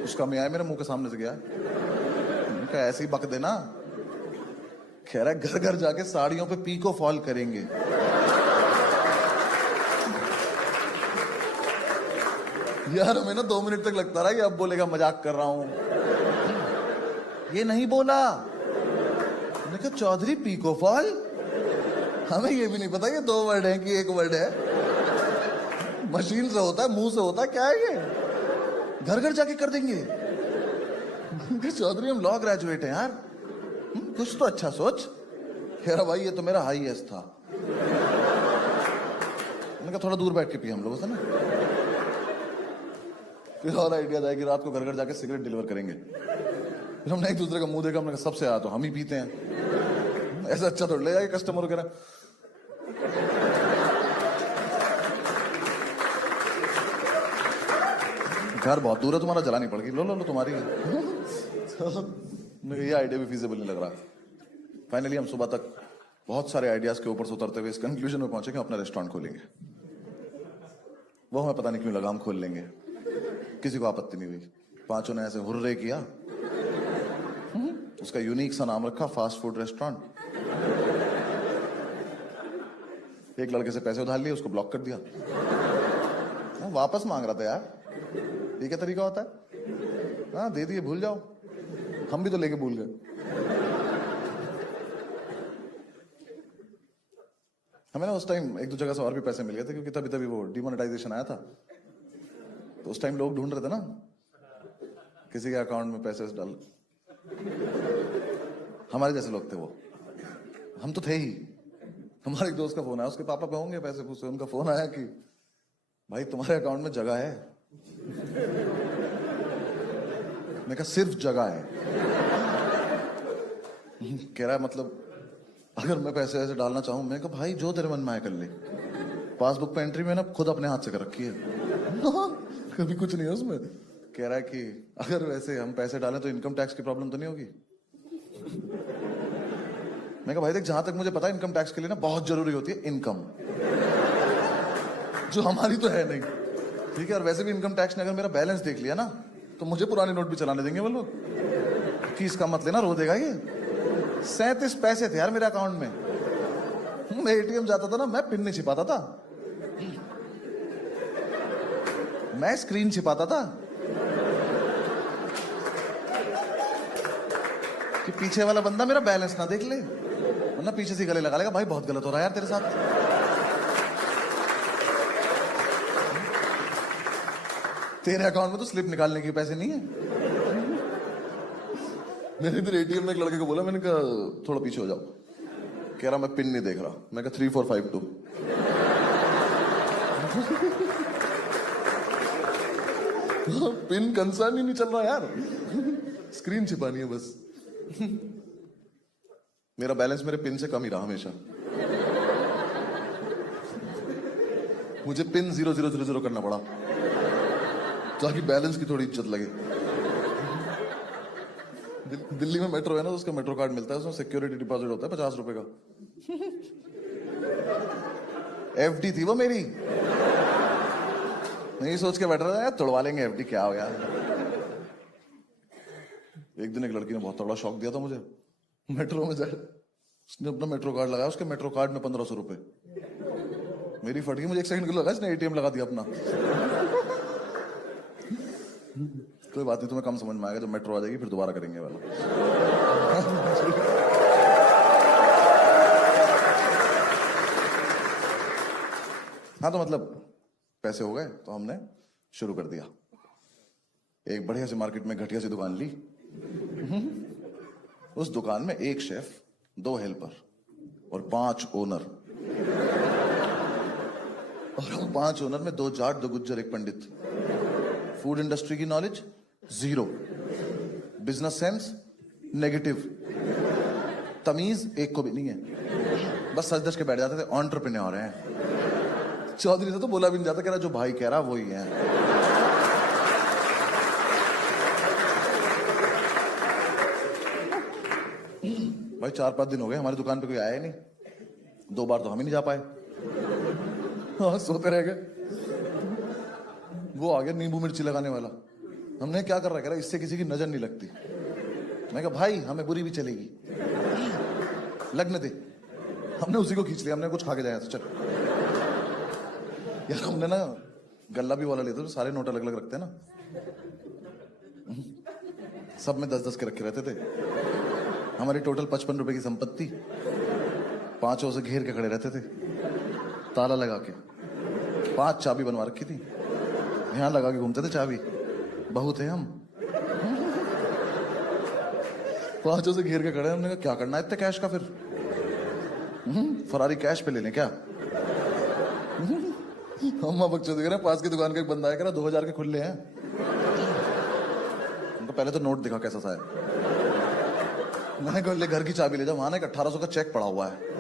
उसका मैं आए मेरे मुंह के सामने से गया। ऐसे ही बक देना। कह रहा घर घर जाके साड़ियों पे पीको फॉल करेंगे। यार हमें ना 2 मिनट तक लगता रहा कि अब बोलेगा मजाक कर रहा हूं। ये नहीं बोला। मैंने कहा चौधरी पीको फॉल? हमें ये भी नहीं पता ये 2 वर्ड है कि 1 वर्ड है। मशीन से होता है, मुंह से होता है, क्या है ये? घर घर जाके कर देंगे। चौधरी हम लॉ ग्रेजुएट हैं यार, कुछ तो अच्छा सोच। कह रहा भाई ये तो मेरा हाईएस्ट था। मैंने कहा थोड़ा दूर बैठ के पिए हम लोगों से ना। फिर और आइडिया था कि रात को घर घर जाके सिगरेट डिलीवर करेंगे। फिर हमने एक दूसरे का मुंह देखा, हमने कहा सबसे आया तो हम ही पीते हैं, ऐसा अच्छा थोड़ा ले जाए कस्टमर वगैरह। घर बहुत दूर है, तुम्हारा जलानी पड़ेगी, लो लो लो तुम्हारी है। ये आइडिया भी फीजिबल नहीं लग रहा। फाइनली हम सुबह तक बहुत सारे आइडियाज के ऊपर से उतरते हुए इस कंक्लूजन में पहुंचे कि अपना रेस्टोरेंट खोलेंगे। वो हमें पता नहीं क्यों लगा हम खोल लेंगे, किसी को आपत्ति नहीं हुई। 5 ने ऐसे हुर्रे किया। उसका यूनिक सा नाम रखा फास्ट फूड रेस्टोरेंट। एक लड़के से पैसे उधार लिए, उसको ब्लॉक कर दिया। वापस मांग रहा था यार, ये क्या तरीका होता है? हाँ दे दिए, भूल जाओ। हम भी तो लेके भूल गए। हमें ना उस टाइम 1-2 जगह से और भी पैसे मिल गए थे, क्योंकि तभी तभी वो डिमोनेटाइजेशन आया था। तो उस टाइम लोग ढूंढ रहे थे ना किसी के अकाउंट में पैसे डाल। हमारे जैसे लोग थे वो, हम तो थे ही। हमारे एक दोस्त का फोन आया, उसके पापा पे होंगे पैसे पूछे। उनका फोन आया कि भाई तुम्हारे अकाउंट में जगह है। मैं कहा सिर्फ जगह है? कह रहा है मतलब अगर मैं पैसे ऐसे डालना चाहूं? मैं कहा भाई जो तेरे मन में आए कर ले। पासबुक पे एंट्री में ना खुद अपने हाथ से कर रखी है। कभी कुछ नहीं है उसमें। कह रहा है कि अगर वैसे हम पैसे डालें तो इनकम टैक्स की प्रॉब्लम तो नहीं होगी? मैं कहा भाई देख, जहां तक मुझे पता है इनकम टैक्स के लिए ना बहुत जरूरी होती है इनकम, जो हमारी तो है नहीं। ठीक है, और वैसे भी इनकम टैक्स ने अगर मेरा बैलेंस देख लिया ना तो मुझे पुराने नोट भी चलाने देंगे वो लोग कि इसका मत लेना, रो देगा ये। 37 पैसे थे यार मेरे अकाउंट में। मैं एटीएम जाता था ना, मैं पिन नहीं छिपाता था, मैं स्क्रीन छिपाता था कि पीछे वाला बंदा मेरा बैलेंस ना देख ले, वरना पीछे से गले लगा लेगा, भाई बहुत गलत हो रहा है यार तेरे साथ। तेरे अकाउंट में तो स्लिप निकालने के पैसे नहीं है। मैंने इधर एटीएम में एक लड़के को बोला, मैंने कहा थोड़ा पीछे हो जाओ। कह रहा मैं पिन नहीं देख रहा। मैं कहा 3452। पिन कंसर्न ही नहीं चल रहा यार, स्क्रीन छिपानी है बस। मेरा बैलेंस मेरे पिन से कम ही रहा हमेशा। मुझे पिन 0000 करना पड़ा ताकि बैलेंस की थोड़ी इज्जत लगे। दिल्ली में मेट्रो है ना, तो उसका मेट्रो कार्ड मिलता है, उसमें सिक्योरिटी डिपॉजिट होता है 50 रुपए का। एफडी थी वो मेरी, नहीं सोच के बैठ रहा था तोड़वा लेंगे एफडी, क्या हो गया। एक दिन एक लड़की ने बहुत तगड़ा शौक दिया था मुझे, मेट्रो में जाए, उसने अपना मेट्रो कार्ड लगाया, उसके मेट्रो कार्ड में 1500 रुपए। मेरी फट गई, मुझे 1 सेकंड के लिए लगा इसने एटीएम लगा दिया अपना। कोई बात नहीं, तुम्हें कम समझ में आएगा, जब मेट्रो आ जाएगी फिर दोबारा करेंगे वाला। हाँ तो मतलब पैसे हो गए तो हमने शुरू कर दिया। एक बढ़िया सी मार्केट में घटिया सी दुकान ली। उस दुकान में 1 शेफ, 2 हेल्पर और 5 ओनर। और हम 5 ओनर में 2 जाट, 2 गुज्जर, 1 पंडित। फूड इंडस्ट्री की नॉलेज 0, बिजनेस सेंस नेगेटिव, तमीज एक को भी नहीं है। बस सच धज के बैठ जाते थे, एंटरप्रेन्योर हैं। चौधरी से तो बोला भी नहीं जाता, कह रहा जो भाई कह रहा वही है। भाई 4-5 दिन हो गए हमारी दुकान पे कोई आया ही नहीं। 2 बार तो हम ही नहीं जा पाए। हाँ, सोते रह गए। वो आ गया नींबू मिर्ची लगाने वाला। हमने क्या कर रहा है, कह रहा इससे किसी की नजर नहीं लगती। मैं कहा भाई हमें बुरी भी चलेगी, लगने दे। हमने उसी को खींच लिया, हमने कुछ खा के जाया तो चल। यार हमने ना गल्ला भी वाला लेते तो सारे नोट अलग अलग रखते हैं ना, सब में 10-10 के रखे रहते थे। हमारी टोटल 55 रुपए की संपत्ति, 5 से घेर के खड़े रहते थे, ताला लगा के। 5 चाबी बनवा रखी थी, यहां लगा के घूमते थे चाबी। बहू थे हम। 5 से घेर के खड़े। हमने कहा क्या करना है इतने कैश का, फिर फरारी कैश पे ले लें क्या। हम बच्चों देख रहे हैं, पास की दुकान का एक बंदा है, कह रहा 2000 के खुले हैं। उनको पहले तो नोट दिखा कैसा सा है। मैंने कहा ले घर की चाबी ले जा, वहां ना 1800 का चेक पड़ा हुआ है।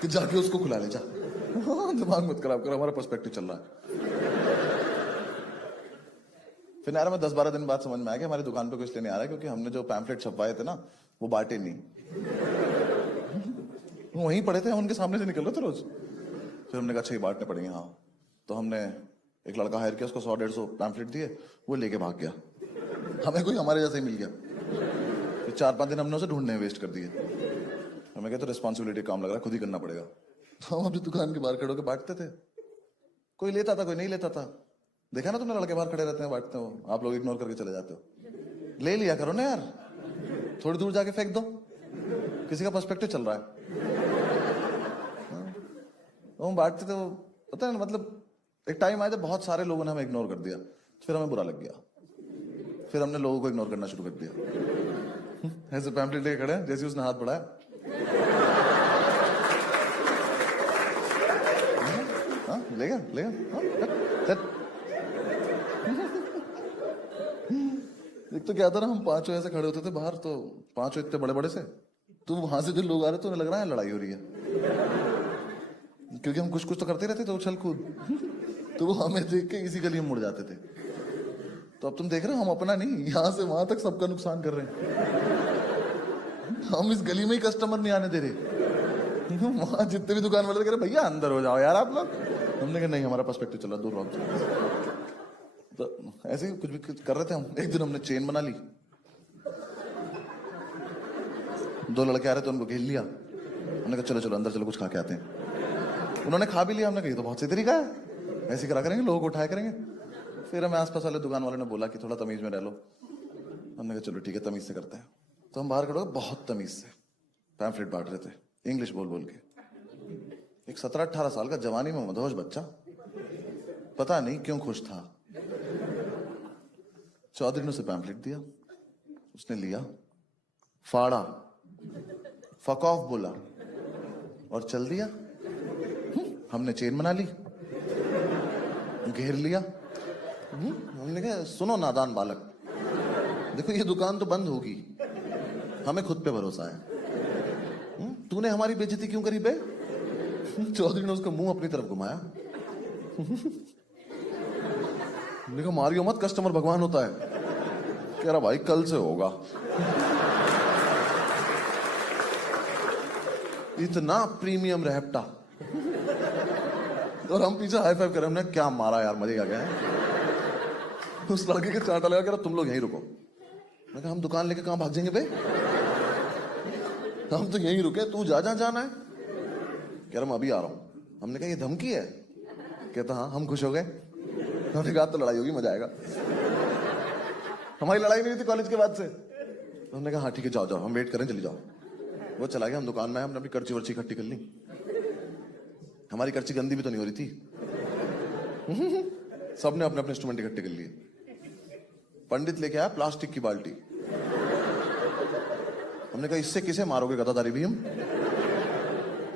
कि जाके उसको खुला ले जा। दिमाग मत खराब कर, हमारा पर्सपेक्टिव चल रहा है। फिर यार मैं 10-12 दिन बाद समझ में आया कि हमारी दुकान पे कुछ लेने आ रहा है, क्योंकि हमने जो पैम्फलेट छपवाए थे ना वो बांटे नहीं। वहीं पड़े थे, हम उनके सामने से निकल रहे थे रोज। फिर हमने कहा अच्छा ये बांटने पड़ेंगे। हाँ तो हमने एक लड़का हायर किया, उसको 100-150 पैम्फलेट दिए, वो लेके भाग गया। हमें कोई हमारे जैसा ही मिल गया। फिर 4-5 दिन हमने उसे ढूंढने में वेस्ट कर दिए। हमें कहते रिस्पॉन्सिबिलिटी काम लग रहा है, खुद ही करना पड़ेगा। हम अपनी दुकान के बाहर खड़े होकर बांटते थे। कोई लेता था, कोई नहीं लेता था। देखा ना तुमने, लड़के बाहर खड़े रहते हैं बांटते हो, आप लोग इग्नोर करके चले जाते हो। ले लिया करो ना यार, थोड़ी दूर जाके फेंक दो, किसी का पर्सपेक्टिव चल रहा है। हम बांटते थे, पता है ना, मतलब एक टाइम आया जब बहुत सारे लोगों ने हमें इग्नोर कर दिया, फिर हमें बुरा लग गया। फिर हमने लोगों को इग्नोर करना शुरू कर दिया। ऐसे पैम्पलेट लेके खड़े हैं, जैसे उसने हाथ बढ़ाया लेगा लेगा। एक तो क्या था ना, हम 5 ऐसे खड़े होते थे बाहर, तो 5 इतने बड़े बड़े से, तो वहां से जो लोग आ रहे थे उन्हें लग रहा है लड़ाई हो रही है, क्योंकि हम कुछ कुछ तो करते रहते थे उछल कूद। तो वो हमें देख के इसी गली में मुड़ जाते थे। तो अब तुम देख रहे हो, हम अपना नहीं, यहां से वहां तक सबका नुकसान कर रहे हैं। हम इस गली में ही कस्टमर नहीं आने दे रहे। वहां जितने भी दुकान वाले कह रहे भैया अंदर हो जाओ यार आप लोग। हमने कहा नहीं, हमारा पर्सपेक्टिव चला, दूर रहो। तो ऐसे ही कुछ भी कर रहे थे हम। एक दिन हमने चेन बना ली, 2 लड़के आ रहे थे, उनको घेर लिया। हमने कहा चलो चलो अंदर चलो, कुछ खा के आते हैं। उन्होंने खा भी लिया। हमने कहा ये तो बहुत सही तरीका है, ऐसे करा करेंगे, लोगों को उठाया करेंगे। फिर हमें आसपास वाले दुकान वाले ने बोला कि थोड़ा तमीज में रह लो। हमने कहा चलो ठीक है, तमीज से करते हैं। तो हम बाहर खड़े होकर बहुत तमीज से पैम्फलेट बांट रहे थे, इंग्लिश बोल बोल के। एक 17-18 साल का जवानी में मदहोश बच्चा पता नहीं क्यों खुश था। चौधरी ने उसे पैम्फलेट दिया, उसने लिया, फाड़ा, फक ऑफ बोला और चल दिया। हमने चेन बना ली, घेर लिया। हमने कहा सुनो नादान बालक, देखो ये दुकान तो बंद होगी, हमें खुद पे भरोसा है। तूने हमारी बेइज्जती क्यों करी बे? चौधरी ने उसका मुंह अपनी तरफ घुमाया। देखो मारियो मत, कस्टमर भगवान होता है। कह रहा भाई कल से होगा। इतना प्रीमियम रहपटा, और हम पीछे हाई फाइव कर रहे हैं। हमने क्या मारा यार, मजे आ गया है। उस लड़के के चांटा लगा, कह रहा तुम लोग यहीं रुको। मैं कहा हम दुकान लेके कहां भाग जाएंगे बे, हम तो यहीं रुके, तू जा जाना है। कह रहा मैं अभी आ रहा हूं। हमने कहा ये धमकी है? कहता हाँ। हम खुश हो गए। हमने कहा तो लड़ाई होगी, मजा आएगा। हमारी लड़ाई नहीं हुई थी कॉलेज के बाद से। हमने कहा हाँ ठीक है, जाओ जाओ, हम वेट करें, चली जाओ। वो चला गया, हम दुकान में आए, हमने अपनी कर्ची वर्ची इकट्ठी कर ली। हमारी कर्ची गंदी भी तो नहीं हो रही थी। सबने अपने अपने इंस्ट्रूमेंट इकट्ठे कर लिए। पंडित लेके आया प्लास्टिक की बाल्टी। हमने कहा इससे किसे मारोगे गदाधारी भी हम?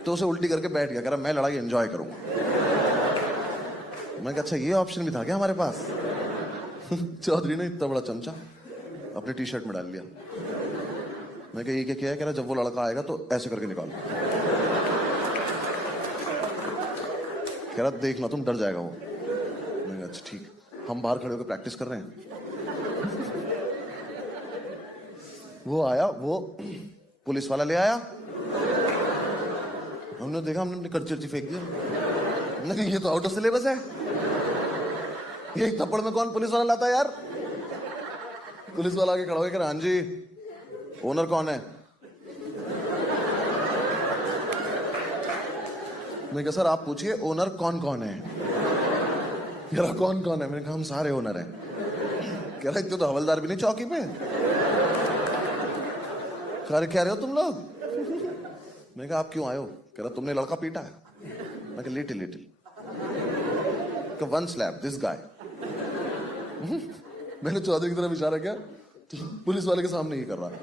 तो उसे उल्टी करके बैठ गया, कह रहा मैं लड़ाई एंजॉय करूंगा। मैं कहा अच्छा ये ऑप्शन भी था क्या हमारे पास? चौधरी ने इतना बड़ा चमचा अपने टी शर्ट में डाल लिया। मैं कहा ये क्या किया है? कह रहा जब वो लड़का आएगा तो ऐसे करके निकालो। कह रहा देखना तुम, डर जाएगा वो। मैं कहा अच्छा ठीक। हम बाहर खड़े होकर प्रैक्टिस कर रहे हैं। वो आया, वो पुलिस वाला ले आया। हमने देखा, हमने अपनी कर्ची फेंक दिया। हमने कहा ये तो आउट ऑफ सिलेबस है, ये थप्पड़ में कौन पुलिस वाला लाता है यार? पुलिस वाला आगे खड़ा हो गया, हाँ जी ओनर कौन है? मैं कहा सर आप पूछिए ओनर कौन कौन है। कह रहा कौन कौन है? मैंने कहा हम सारे ओनर हैं। कह रहा इतने तो हवलदार भी नहीं चौकी पे। कह रहे हो तुम लोग? मैंने कहा आप क्यों आए हो? कह रहा तुमने लड़का पीटा है। मैं कहा little little. One slap this guy. मैंने चौधरी की तरफ इशारा किया, पुलिस वाले के सामने ही कर रहा है।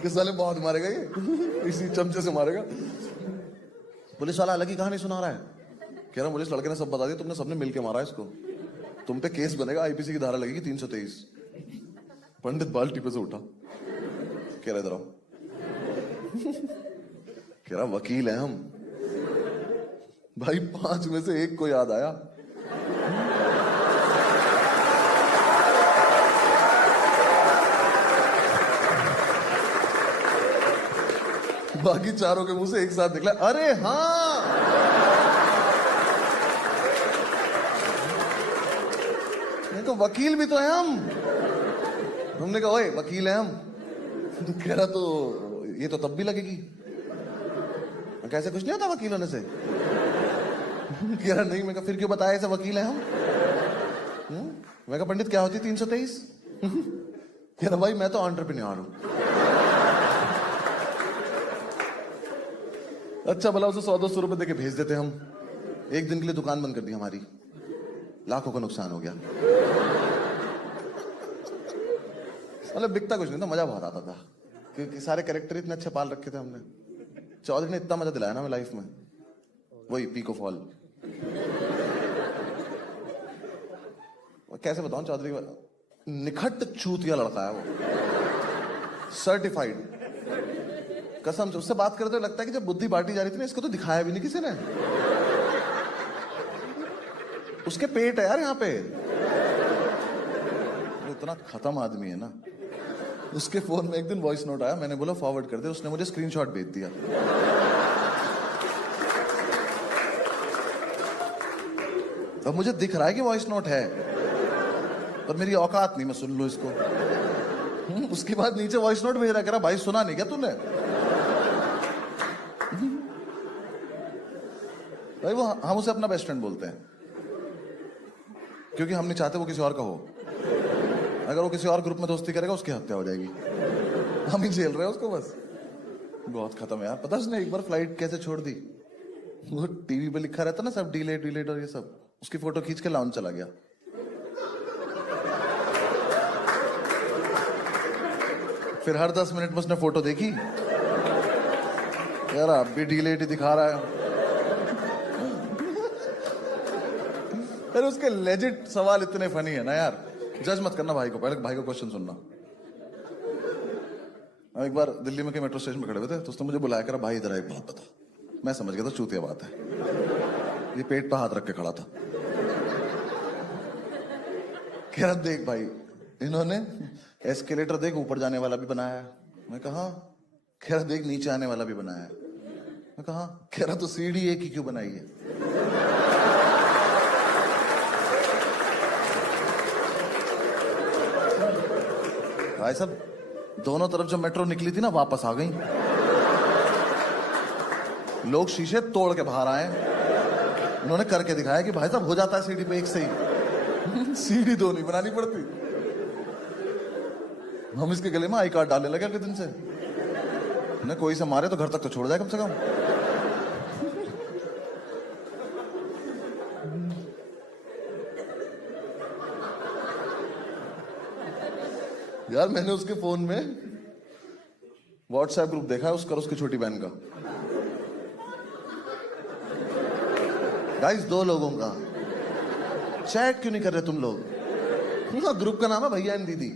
किस साले बहुत मारेगा ये, इसी चमचे से मारेगा। पुलिस वाला अलग ही कहानी सुना रहा है। कह रहा मुझे इस लड़के ने सब बता दिया, तुमने सबने मिलके मारा इसको, तुम पे केस बनेगा, आईपीसी की धारा लगेगी 323। पंडित बाल्टी पे से उठा, कह रहा इधर आओ। कह रहा वकील है हम। भाई 5 में से 1 को याद आया। बाकी 4 के मुंह से एक साथ निकला अरे हाँ। नहीं तो वकील भी तो है हम। हमने कहा ओए वकील है हम। तो कह रहा तो ये तो तब भी लगेगी। कैसे कुछ नहीं होता वकील होने से? कह रहा नहीं। मैं कहा फिर क्यों बताया ऐसे वकील है हम? मैं कहा पंडित क्या होती 323? कह रहा भाई मैं तो एंटरप्रेन्योर हूं। अच्छा भला उसे 100-200 रुपए देके भेज देते हम। एक दिन के लिए दुकान बंद कर दी हमारी, लाखों का नुकसान हो गया। मतलब बिकता कुछ नहीं था, मजा बहुत आता था क्योंकि सारे कैरेक्टर इतने अच्छे पाल रखे थे हमने। चौधरी ने इतना मजा दिलाया ना मैं लाइफ में, वही पीको फॉल। कैसे बताऊं, चौधरी निखट चूतिया लड़का है वो, सर्टिफाइड। कसम से उससे बात करते हुए लगता है कि जब बुद्धि बांटी जा रही थी ना, इसको तो दिखाया भी नहीं किसी ने। उसके पेट है यार यहाँ पे। इतना खत्म आदमी है ना। उसके फोन में एक दिन वॉइस नोट आया, मैंने बोला फॉरवर्ड कर दे, उसने मुझे स्क्रीनशॉट भेज दिया। अब मुझे दिख रहा है कि वॉइस नोट है, पर मेरी औकात नहीं मैं सुन लूं इसको। उसके बाद नीचे वॉइस नोट भेज रहा, कह रहा भाई सुना नहीं क्या तूने? भाई वो हम उसे अपना बेस्ट फ्रेंड बोलते हैं क्योंकि हम नहीं चाहते वो किसी और का हो। अगर वो किसी और ग्रुप में दोस्ती करेगा उसकी हत्या हो जाएगी। हम ही झेल रहे हैं उसको बस। बहुत खत्म है यार। पता उसने एक बार फ्लाइट कैसे छोड़ दी? वो टीवी पे लिखा रहता ना सब डिलेट डिलेट और ये सब, उसकी फोटो खींच के लाउंज चला गया। फिर हर 10 मिनट में उसने फोटो देखी, यार अब भी डिलेट ही दिखा रहा है। फिर उसके लेजिट सवाल इतने फनी है ना यार, जज मत करना भाई को, पहले भाई को क्वेश्चन सुनना। हम एक बार दिल्ली में के मेट्रो स्टेशन पे खड़े हुए थे, तो उसने मुझे बुलाया कर, भाई इधर एक बात बता। मैं समझ गया था चूतिया बात है, ये पेट पे हाथ रख के खड़ा था। कह रहा देख भाई, इन्होंने एस्केलेटर देख ऊपर जाने वाला भी बनाया है। मैं कहा, कह रहा देख नीचे आने वाला भी बनाया है। मैं कहा, कह रहा तो सीढ़ी एक ही क्यों बनाई है? भाई साहब दोनों तरफ जब मेट्रो निकली थी ना, वापस आ गई। लोग शीशे तोड़ के बाहर आए, उन्होंने करके दिखाया कि भाई साहब हो जाता है सीढ़ी पे एक से ही। सीढ़ी दो नहीं बनानी पड़ती। हम इसके गले में आई कार्ड डालने लगे अगले दिन से। न कोई से मारे तो घर तक तो छोड़ जाए कम से कम। यार मैंने उसके फोन में व्हाट्सएप ग्रुप देखा है उसका और उसकी छोटी बहन का। गाइस 2 लोगों का चैट क्यों नहीं कर रहे तुम लोग? उनका ग्रुप का नाम है भैया एंड दीदी।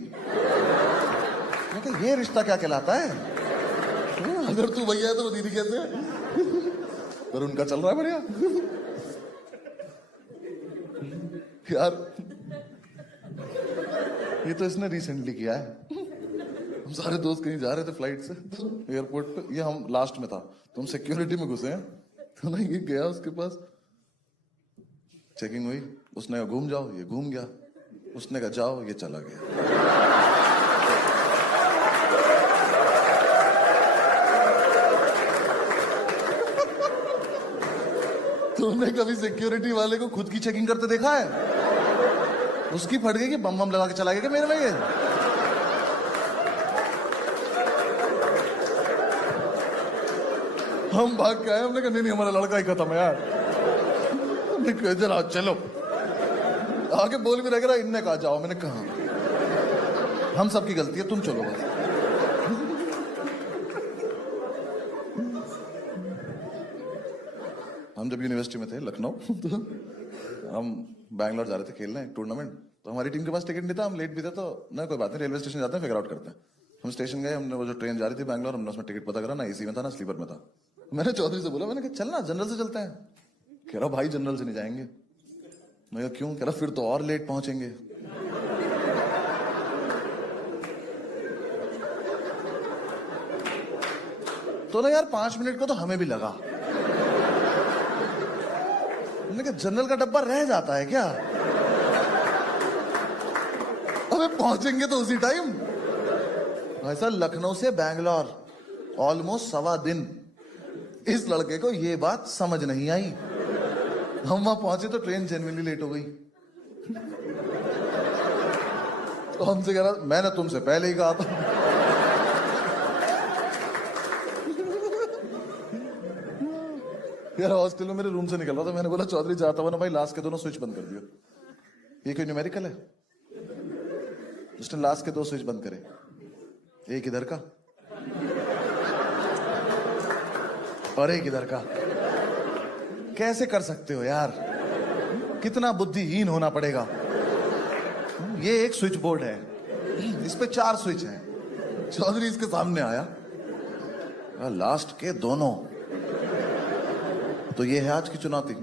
ये रिश्ता क्या कहलाता है? अगर तू भैया है तो वो दीदी कैसे है? पर उनका चल रहा है बढ़िया। यार ये तो इसने रिसेंटली किया है। हम सारे दोस्त कहीं जा रहे थे फ्लाइट से एयरपोर्ट पे, ये हम लास्ट में था तो हम सिक्योरिटी में घुसे हैं, तो ना ये गया उसके पास, चेकिंग हुई, उसने कहा घूम जाओ, ये घूम गया, उसने कहा जाओ, ये चला गया। तुमने कभी सिक्योरिटी वाले को खुद की चेकिंग करते देखा है? उसकी फट गई कि बम बम लगा के चला गया क्या मेरे में ये? हम भाग के आए, हमने कहा नहीं नहीं हमारा लड़का ही खत्म है यार। चलो चलो आगे बोल भी रह, इनने कहा जाओ, मैंने कहा हम सबकी गलती है, तुम चलो बस। हम जब यूनिवर्सिटी में थे लखनऊ, तो हम बैंगलोर जा रहे थे खेलने टूर्नामेंट, तो हमारी टीम के पास टिकट नहीं था, हम लेट भी थे, तो ना कोई बात नहीं, रेलवे स्टेशन जाते हैं फिगर आउट करते हैं। हम स्टेशन गए, हमने वो जो ट्रेन जा रही थी बैंगलोर, हमने उसमें टिकट पता करा, ना एसी में था ना स्लीपर में था। मैंने चौधरी से बोला, मैंने कहा चल ना जनरल से चलते हैं। कह रहा भाई जनरल से नहीं जाएंगे। मैं कहा क्यों? कह रहा फिर तो और लेट पहुंचेंगे। तो ना यार 5 मिनट को तो हमें भी लगा। मैंने कहा जनरल का डब्बा रह जाता है क्या? अबे पहुंचेंगे तो उसी टाइम। ऐसा लखनऊ से बैंगलोर ऑलमोस्ट 1.25 दिन। इस लड़के को ये बात समझ नहीं आई। हम वहां पहुंचे तो ट्रेन जेन्युइनली लेट हो गई। तो हमसे कह रहा मैंने तुमसे पहले ही कहा था। यार हॉस्टल में मेरे रूम से निकल रहा था, मैंने बोला चौधरी जाता हुआ ना भाई लास्ट के दोनों स्विच बंद कर दियो। ये कोई न्यूमेरिकल है? उसने लास्ट के 2 स्विच बंद करे, एक इधर का और एक इधर का। कैसे कर सकते हो यार? कितना बुद्धिहीन होना पड़ेगा। ये एक स्विच बोर्ड है, इस पे 4 स्विच हैं। चौधरी इसके सामने आया, लास्ट के दोनों। तो ये है आज की चुनौती।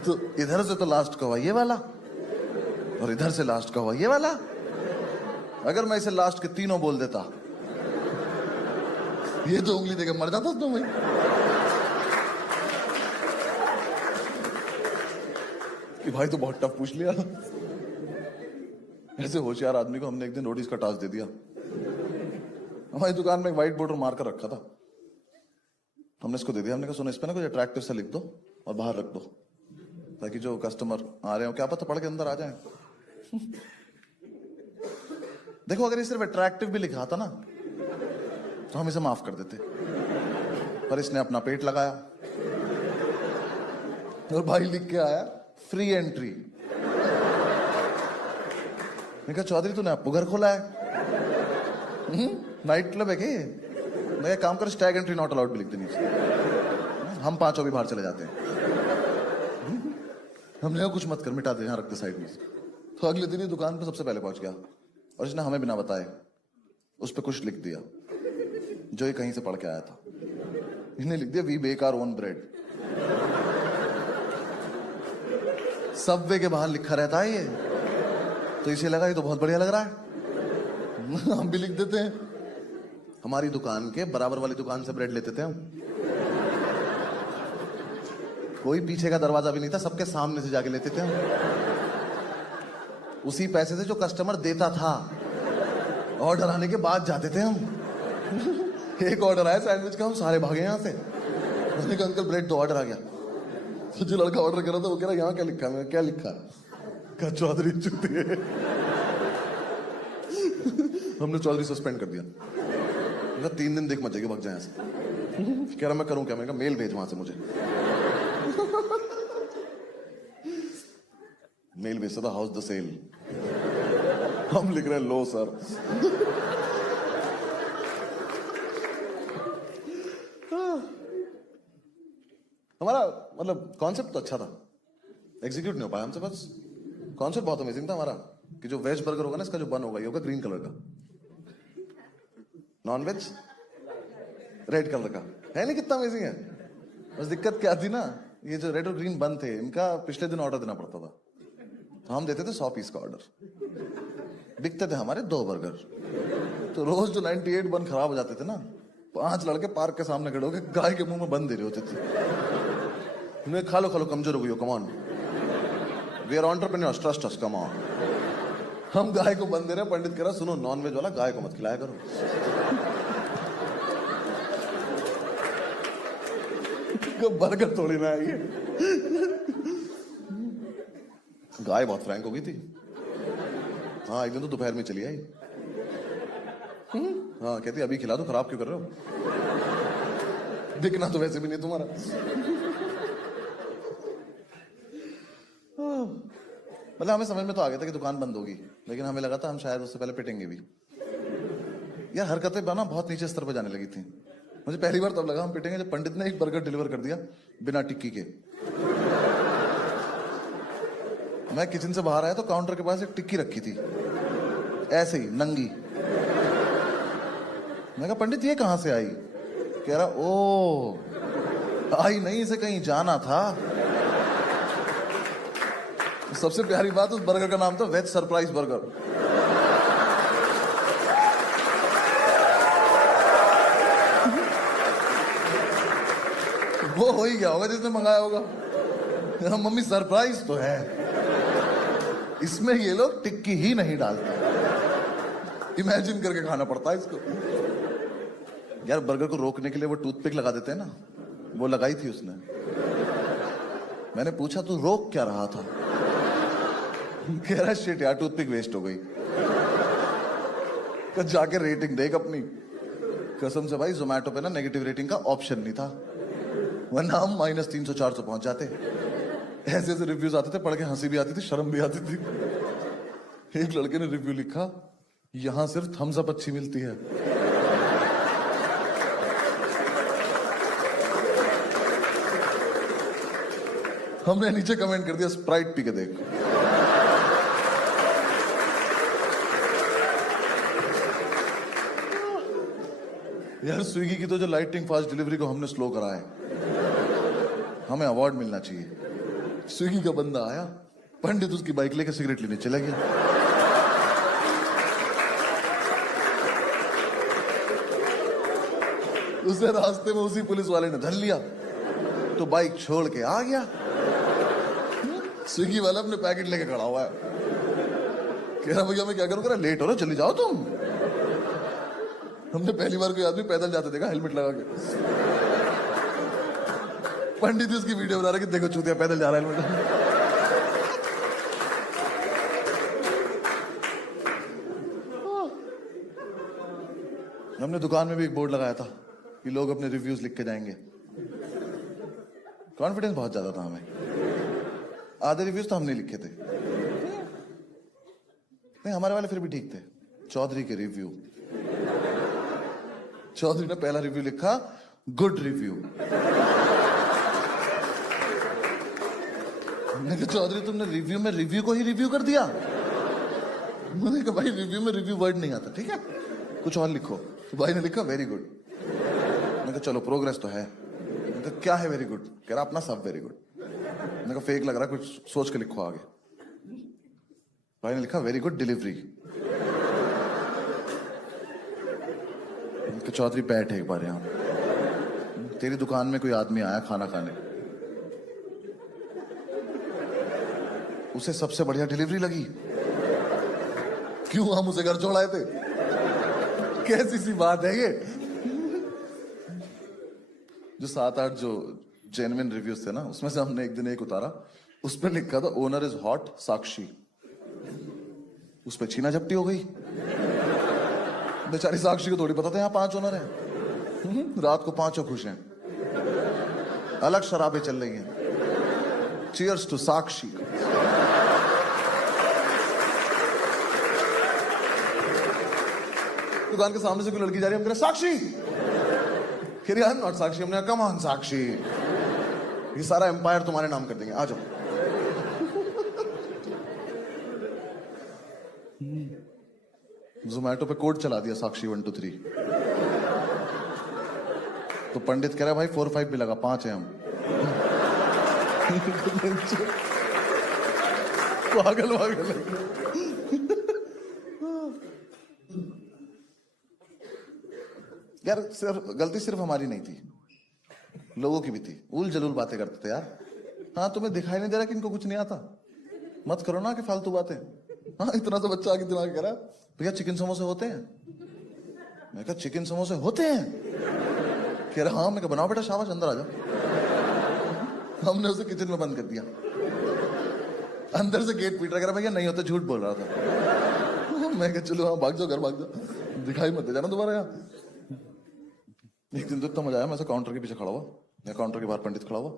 तो इधर से तो लास्ट का हुआ ये वाला, और इधर से लास्ट का हुआ ये वाला। अगर मैं इसे लास्ट के तीनों बोल देता, ये तो उंगली देकर मर जाता तो भाई। कि भाई तो बहुत टफ पूछ लिया। ऐसे होशियार आदमी को हमने एक दिन नोटिस का टास्क दे दिया। हमारी दुकान में एक व्हाइट बोर्ड मार कर रखा था, हमने इसको दे दिया। हमने कहा सुनो, इस पे ना कुछ अट्रैक्टिव सा लिख दो और बाहर रख दो, ताकि जो कस्टमर आ रहे हो क्या पता पढ़ के अंदर आ जाए। देखो अगर ये सिर्फ अट्रैक्टिव भी लिखा था ना तो हम इसे माफ कर देते, पर इसने अपना पेट लगाया और भाई लिख के आया फ्री एंट्री। मैं कहा चौधरी तूने आपको घर खोला है? नाइट क्लब है क्या ये? मैं काम कर स्टैग एंट्री नॉट अलाउड भी लिख देनी चाहिए। हम पांचों भी बाहर चले जाते हैं। हमने कहा कुछ मत कर, मिटा दे, यहाँ रख दे साइड में। तो अगले दिन ही दुकान पे सबसे पहले पहुंच गया और इसने हमें बिना बताए उस पर कुछ लिख दिया जो ये कहीं से पढ़ के आया था। इसने लिख दिया we bake our own bread. Subway के बाहर लिखा रहता है ये, तो इसे लगा ये तो बहुत बढ़िया लग रहा है, हम भी लिख देते हैं। हमारी दुकान के बराबर वाली दुकान से ब्रेड लेते थे हम। कोई पीछे का दरवाजा भी नहीं था, सबके सामने से जाके लेते थे हम। उसी पैसे से जो कस्टमर देता था, ऑर्डर आने के बाद जाते थे हम। एक ऑर्डर आया सैंडविच का, हम सारे भागे यहां से। मैंने कहा अंकल ब्रेड 2 ऑर्डर आ गया। तो जो लड़का ऑर्डर कर रहा था वो कह रहा यहाँ क्या लिखा है? मैं क्या लिखा है? कहा चौधरी चूतिए। हमने चौधरी सस्पेंड कर दिया। 3 दिन देख मत जाएगी, भाग जाए यहाँ से। कह रहा मैं करूं क्या? मैंने कहा मेल भेज वहां से मुझे। मेल भेजता था हाउस द सेल। हम लिख रहे हैं लो सर। हमारा मतलब कॉन्सेप्ट तो अच्छा था, एग्जीक्यूट नहीं हो पाया हमसे। बस कॉन्सेप्ट बहुत अमेजिंग था हमारा कि जो वेज बर्गर होगा ना, इसका जो बन होगा ये होगा ग्रीन कलर का, नॉन वेज रेड कलर का। है नहीं कितना अमेजिंग है? बस दिक्कत क्या थी ना, ये जो रेड और ग्रीन बन थे इनका पिछले दिन ऑर्डर देना पड़ता था। तो हम देते थे 100 पीस का ऑर्डर, बिकते थे हमारे 2 बर्गर। तो रोज जो 98 बन खराब हो जाते थे ना, 5 लड़के पार्क के सामने खड़े होकर गाय के मुंह में बन दे रहे होते थे। उन्हें खा लो कमजोर हो गई हो, come on, we are entrepreneurs, trust us, come on. हम गाय को बन दे रहे हैं। पंडित कह रहा सुनो, नॉन वेज वाला गाय को मत खिलाया करो। बर्गर थोड़ी ना है ये। गाय बहुत फ्रैंक हो गई थी। हाँ, एक दिन तो दोपहर में चली आई। हाँ, कहती अभी खिला दो, खराब क्यों कर रहे हो? दिखना तो वैसे भी नहीं तुम्हारा। मतलब हमें समझ में तो आ गया था कि दुकान बंद होगी, लेकिन हमें लगा था हम शायद उससे पहले पिटेंगे भी। यार हरकतें बना बहुत नीचे स्तर पर जाने लगी थी। मुझे पहली बार तब लगा हम पिटेंगे जब पंडित ने एक बर्गर डिलीवर कर दिया बिना टिक्की के। मैं किचन से बाहर आया तो काउंटर के पास एक टिक्की रखी थी, ऐसे ही नंगी। मैं कहा पंडित ये कहां से आई? कह रहा ओ आई नहीं, इसे कहीं जाना था। सबसे प्यारी बात, उस बर्गर का नाम था वेज सरप्राइज बर्गर। वो हो ही गया होगा जिसने मंगाया होगा। मम्मी सरप्राइज तो है, इसमें ये लोग टिक्की ही नहीं डालते। इमेजिन करके खाना पड़ता है इसको। यार बर्गर को रोकने के लिए वो टूथपिक लगा देते हैं ना, वो लगाई थी उसने। मैंने पूछा तू रोक क्या रहा था? कह रहा शिट यार टूथपिक वेस्ट हो गई। जाके रेटिंग देख अपनी। कसम से भाई जोमेटो पे ना नेगेटिव रेटिंग का ऑप्शन नहीं था, वरना हम -300-400 पहुंच जाते। ऐसे ऐसे रिव्यूज आते थे, पढ़ के हंसी भी आती थी, शर्म भी आती थी। एक लड़के ने रिव्यू लिखा, यहां सिर्फ थम्स अप अच्छी मिलती है। हमने नीचे कमेंट कर दिया स्प्राइट पी के देख। यार स्विगी की तो जो लाइटिंग फास्ट डिलीवरी को हमने स्लो करा है, हमें अवार्ड मिलना चाहिए। स्विगी का बंदा आया, पंडित उसकी बाइक लेके सिगरेट लेने चला गया। उसे रास्ते में उसी पुलिस वाले ने धर लिया तो बाइक छोड़ के आ गया। स्विगी वाला अपने पैकेट लेके खड़ा हुआ है, कह रहा भैया मैं क्या करूं? कह रहा लेट हो रहा, चली जाओ तुम। हमने पहली बार कोई आदमी पैदल जाते देखा हेलमेट लगा के। पंडित उसकी वीडियो बना रहा कि देखो चूतिया पैदल जा रहा है हेलमेट। हमने दुकान में भी एक बोर्ड लगाया था कि लोग अपने रिव्यूज लिख के जाएंगे। कॉन्फिडेंस बहुत ज्यादा था हमें। आधे रिव्यूज तो हमने लिखे थे। नहीं, हमारे वाले फिर भी ठीक थे। चौधरी के रिव्यू, चौधरी ने पहला रिव्यू लिखा गुड रिव्यू। मैंने कहा चौधरी तुमने रिव्यू में रिव्यू को ही रिव्यू कर दिया। मैंने कहा भाई रिव्यू में रिव्यू वर्ड नहीं आता, ठीक है कुछ और लिखो। तो भाई ने लिखा वेरी गुड। मैंने कहा चलो प्रोग्रेस तो है। मैंने कहा क्या है वेरी गुड? कह रहा अपना सब वेरी गुड। मैंने कहा फेक लग रहा, कुछ सोच के लिखो आगे। भाई ने लिखा वेरी गुड डिलीवरी। चौधरी बैठ एक बार यहां, तेरी दुकान में कोई आदमी आया खाना खाने, उसे सबसे बढ़िया डिलीवरी लगी, क्यों हम उसे घर छोड़ाए थे? कैसी सी बात है ये? जो 7-8 जो जेन्युइन रिव्यूज थे ना, उसमें से हमने एक दिन एक उतारा, उस पर लिखा था ओनर इज हॉट साक्षी। उस पर छीना झपटी हो गई। बेचारी साक्षी को थोड़ी पता था यहाँ 5 ओनर हैं। रात को 5 खुश हैं, अलग शराबें चल रही हैं। चीयर्स टू साक्षी। दुकान के सामने से कोई लड़की जा रही है, हम कह रहे साक्षी, कह रही आई एम नॉट साक्षी। हमने कम ऑन साक्षी, ये सारा एम्पायर तुम्हारे नाम कर देंगे, आ जाओ। जोमैटो पे कोड चला दिया साक्षी 1 2 3। तो पंडित कह रहा है भाई 4 5 भी लगा, 5 है हम। पागल पागल। यार गलती सिर्फ हमारी नहीं थी, लोगों की भी थी। उल जलूल बातें करते थे यार। हाँ तुम्हें दिखाई नहीं दे रहा कि इनको कुछ नहीं आता? मत करो ना कि फालतू बातें। हाँ इतना सा बच्चा आगे दिमाग कह रहा भैया चिकन समोसे होते हैं। मैं कहा चिकन समोसे होते हैं? कह रहा हाँ। मैं कहा बनाओ बेटा, शाबाश अंदर आ जाओ। हमने उसे किचन में बंद कर दिया। अंदर से गेट पीट रहा, कह रहा भैया नहीं होता, झूठ बोल रहा था। मैं कहा चलो हाँ भाग जाओ, घर भाग जाओ, दिखाई मत दे जाना दोबारा यहाँ। एक दिन तो इतना मजा आया, मैं काउंटर के पीछे खड़ा हुआ या काउंटर के बाहर पंडित खड़ा हुआ।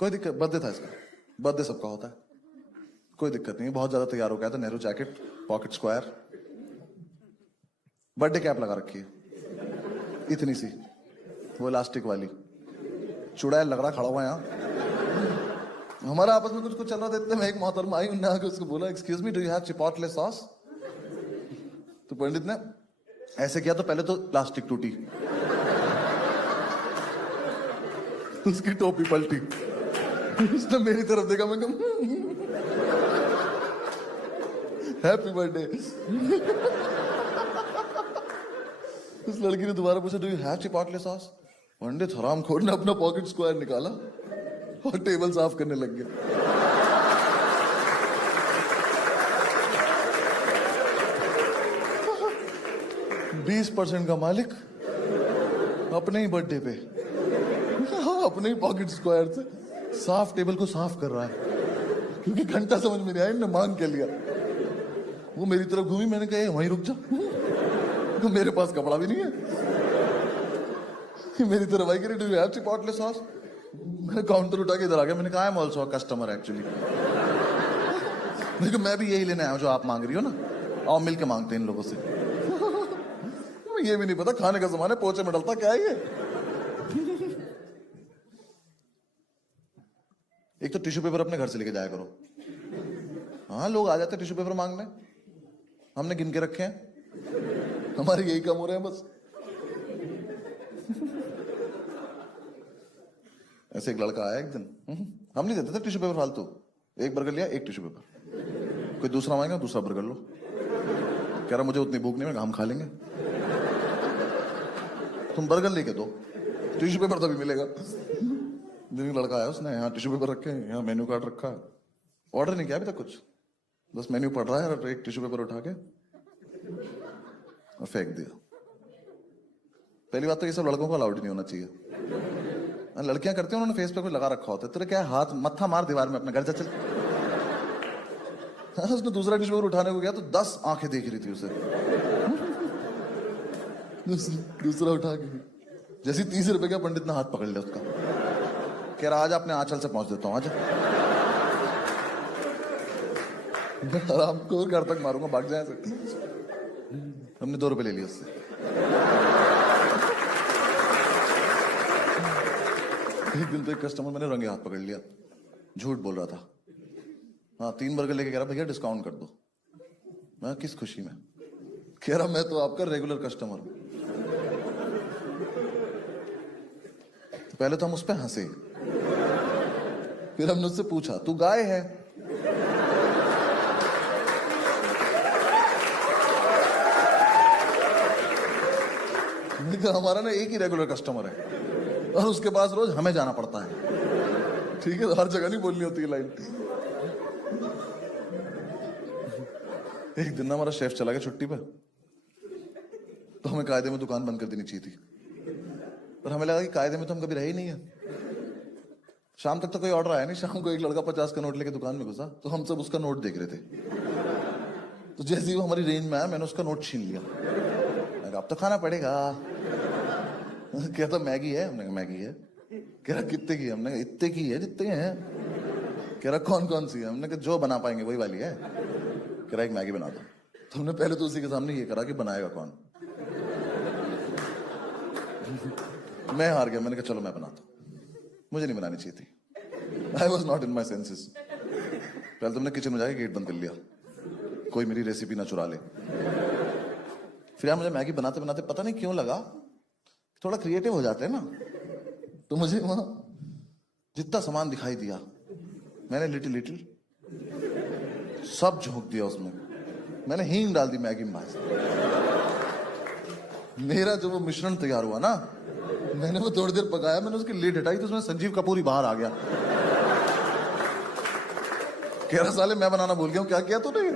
कोई दिक्कत, बर्थडे था इसका, बर्थडे सबका होता है, कोई दिक्कत नहीं। बहुत ज्यादा तैयार हो गया था, Nehru jacket, pocket square, birthday cap लगा रखी है इतनी सी, वो इलास्टिक वाली, चुड़ैल लग रहा खड़ा हुआ यहाँ। हमारा आपस में कुछ कुछ चल रहा था, इतने में एक मोहतरमा आई, उन्होंने आके उसको बोला excuse me do you have chipotle sauce? तो पंडित ने ऐसे किया तो पहले तो प्लास्टिक टूटी, उसकी टोपी पलटी, उसने मेरी तरफ देखा, मैं कहा हैप्पी बर्थडे। उस लड़की ने दोबारा पूछा do you have chipotle sauce? पंडित हरामखोर ने अपना पॉकेट स्क्वायर निकाला और टेबल साफ करने लग गया। 20% का मालिक अपने ही बर्थडे पे अपने ही पॉकेट स्क्वायर से साफ टेबल को साफ कर रहा है, क्योंकि घंटा समझ में नहीं आया, इन्होंने मांग के लिया। वो मेरी तरफ घूमी, मैंने कहा वहीं रुक जा, तो मेरे पास कपड़ा भी नहीं है। मेरी तरफ आई, do you have chipotle sauce? मैं काउंटर उठा के इधर आ गया, मैंने कहा I am also a customer actually. मैं भी यही लेने आया हूं जो आप मांग रही हो ना, आओ मिल के मांगते हैं इन लोगों से। ये भी नहीं पता खाने का सामान है, पोचे में डलता क्या है ये। एक तो टिश्यू पेपर अपने घर से लेके जाया करो। हाँ लोग आ जाते टिश्यू पेपर मांगने, हमने गिन के रखे हैं, हमारे यही कम हो रहे हैं बस। ऐसे एक लड़का आया एक दिन, हम नहीं देते थे टिश्यू पेपर फालतू, एक बर्गर लिया, एक टिश्यू पेपर, कोई दूसरा मांगेगा दूसरा बर्गर लो। कह रहा मुझे उतनी भूख नहीं, मैं हम खा लेंगे, तुम बर्गर लेके दो, टिश्यू पेपर तभी मिलेगा। दिन लड़का आया, उसने यहाँ टिश्यू पेपर रखे हैं, यहाँ मेन्यू कार्ड रखा है, ऑर्डर नहीं किया अभी तक कुछ, बस मेन्यू पढ़ रहा है और एक टिश्यू पेपर उठा के और फेंक दिया। पहली बात तो ये सब लड़कों को अलाउड नहीं होना चाहिए, लड़कियां करती हैं, उन्होंने फेस पे कुछ लगा रखा होता है, तेरे क्या हाथ मत्था मार दीवार में, अपने घर जा चल। उसने दूसरा टिश्यू पेपर उठाने को गया तो 10 आंखें देख रही थी उसे। दूसरा उठा के जैसे 30 रुपए का पंडित ने हाथ पकड़ लिया उसका, कह रहा आज अपने आंचल से पहुंच देता हूं आज। आराम को घर तक मारूंगा, भाग जाए। हमने 2 रुपए ले लिए उससे। एक दिन तो एक कस्टमर मैंने रंगे हाथ पकड़ लिया, झूठ बोल रहा था। हाँ 3 बर्गर लेके कह रहा भैया डिस्काउंट कर दो। मैं किस खुशी में? कह रहा मैं तो आपका रेगुलर कस्टमर हूं। तो पहले तो हम उस पर हंसे, फिर हमने उससे पूछा तू गाय है? हमारा ना एक ही रेगुलर कस्टमर है और उसके पास रोज हमें जाना पड़ता है। ठीक है, हर जगह नहीं बोलनी होती है लाइन। एक दिन ना हमारा शेफ चला गया छुट्टी पे, तो हमें कायदे में दुकान बंद कर देनी चाहिए थी, पर हमें लगा कि कायदे में तो हम कभी रहे ही नहीं है। शाम तक तो कोई ऑर्डर आया नहीं। शाम को एक लड़का 50 का नोट लेके दुकान में घुसा, तो हम सब उसका नोट देख रहे थे। तो जैसे ही वो हमारी रेंज में आया मैंने उसका नोट छीन लिया। मैं अब तो खाना पड़ेगा। कहता मैगी है? हमने कहा मैगी है। कह रहा कितने की है? हमने कहा इतने की है जितने हैं। कह रहा कौन कौन सी है? हमने कहा जो बना पाएंगे वही वाली है। कह रहा एक मैगी बना दो। तो हमने पहले तो उसी के सामने ये करा कि बनाएगा कौन। मैं हार गया, मैंने कहा चलो मैं बनाता हूं। मुझे नहीं बनानी चाहिए थी। I was not in my senses. पहले तुमने किचन में जाके गेट बंद कर लिया, कोई मेरी रेसिपी ना चुरा ले। फिर यार मुझे मैगी बनाते बनाते पता नहीं क्यों लगा थोड़ा क्रिएटिव हो जाते हैं ना, तो मुझे वहां जितना सामान दिखाई दिया मैंने लिटिल लिटिल सब झोंक दिया उसमें। मैंने हींग डाल दी मैगी में। मेरा जो वो मिश्रण तैयार हुआ ना, मैंने वो थोड़ी देर पकाया, मैंने उसकी लीड हटाई तो उसमें संजीव कपूर ही बाहर आ गया। कह रहा साले मैं बनाना भूल गया हूं, क्या किया तूने?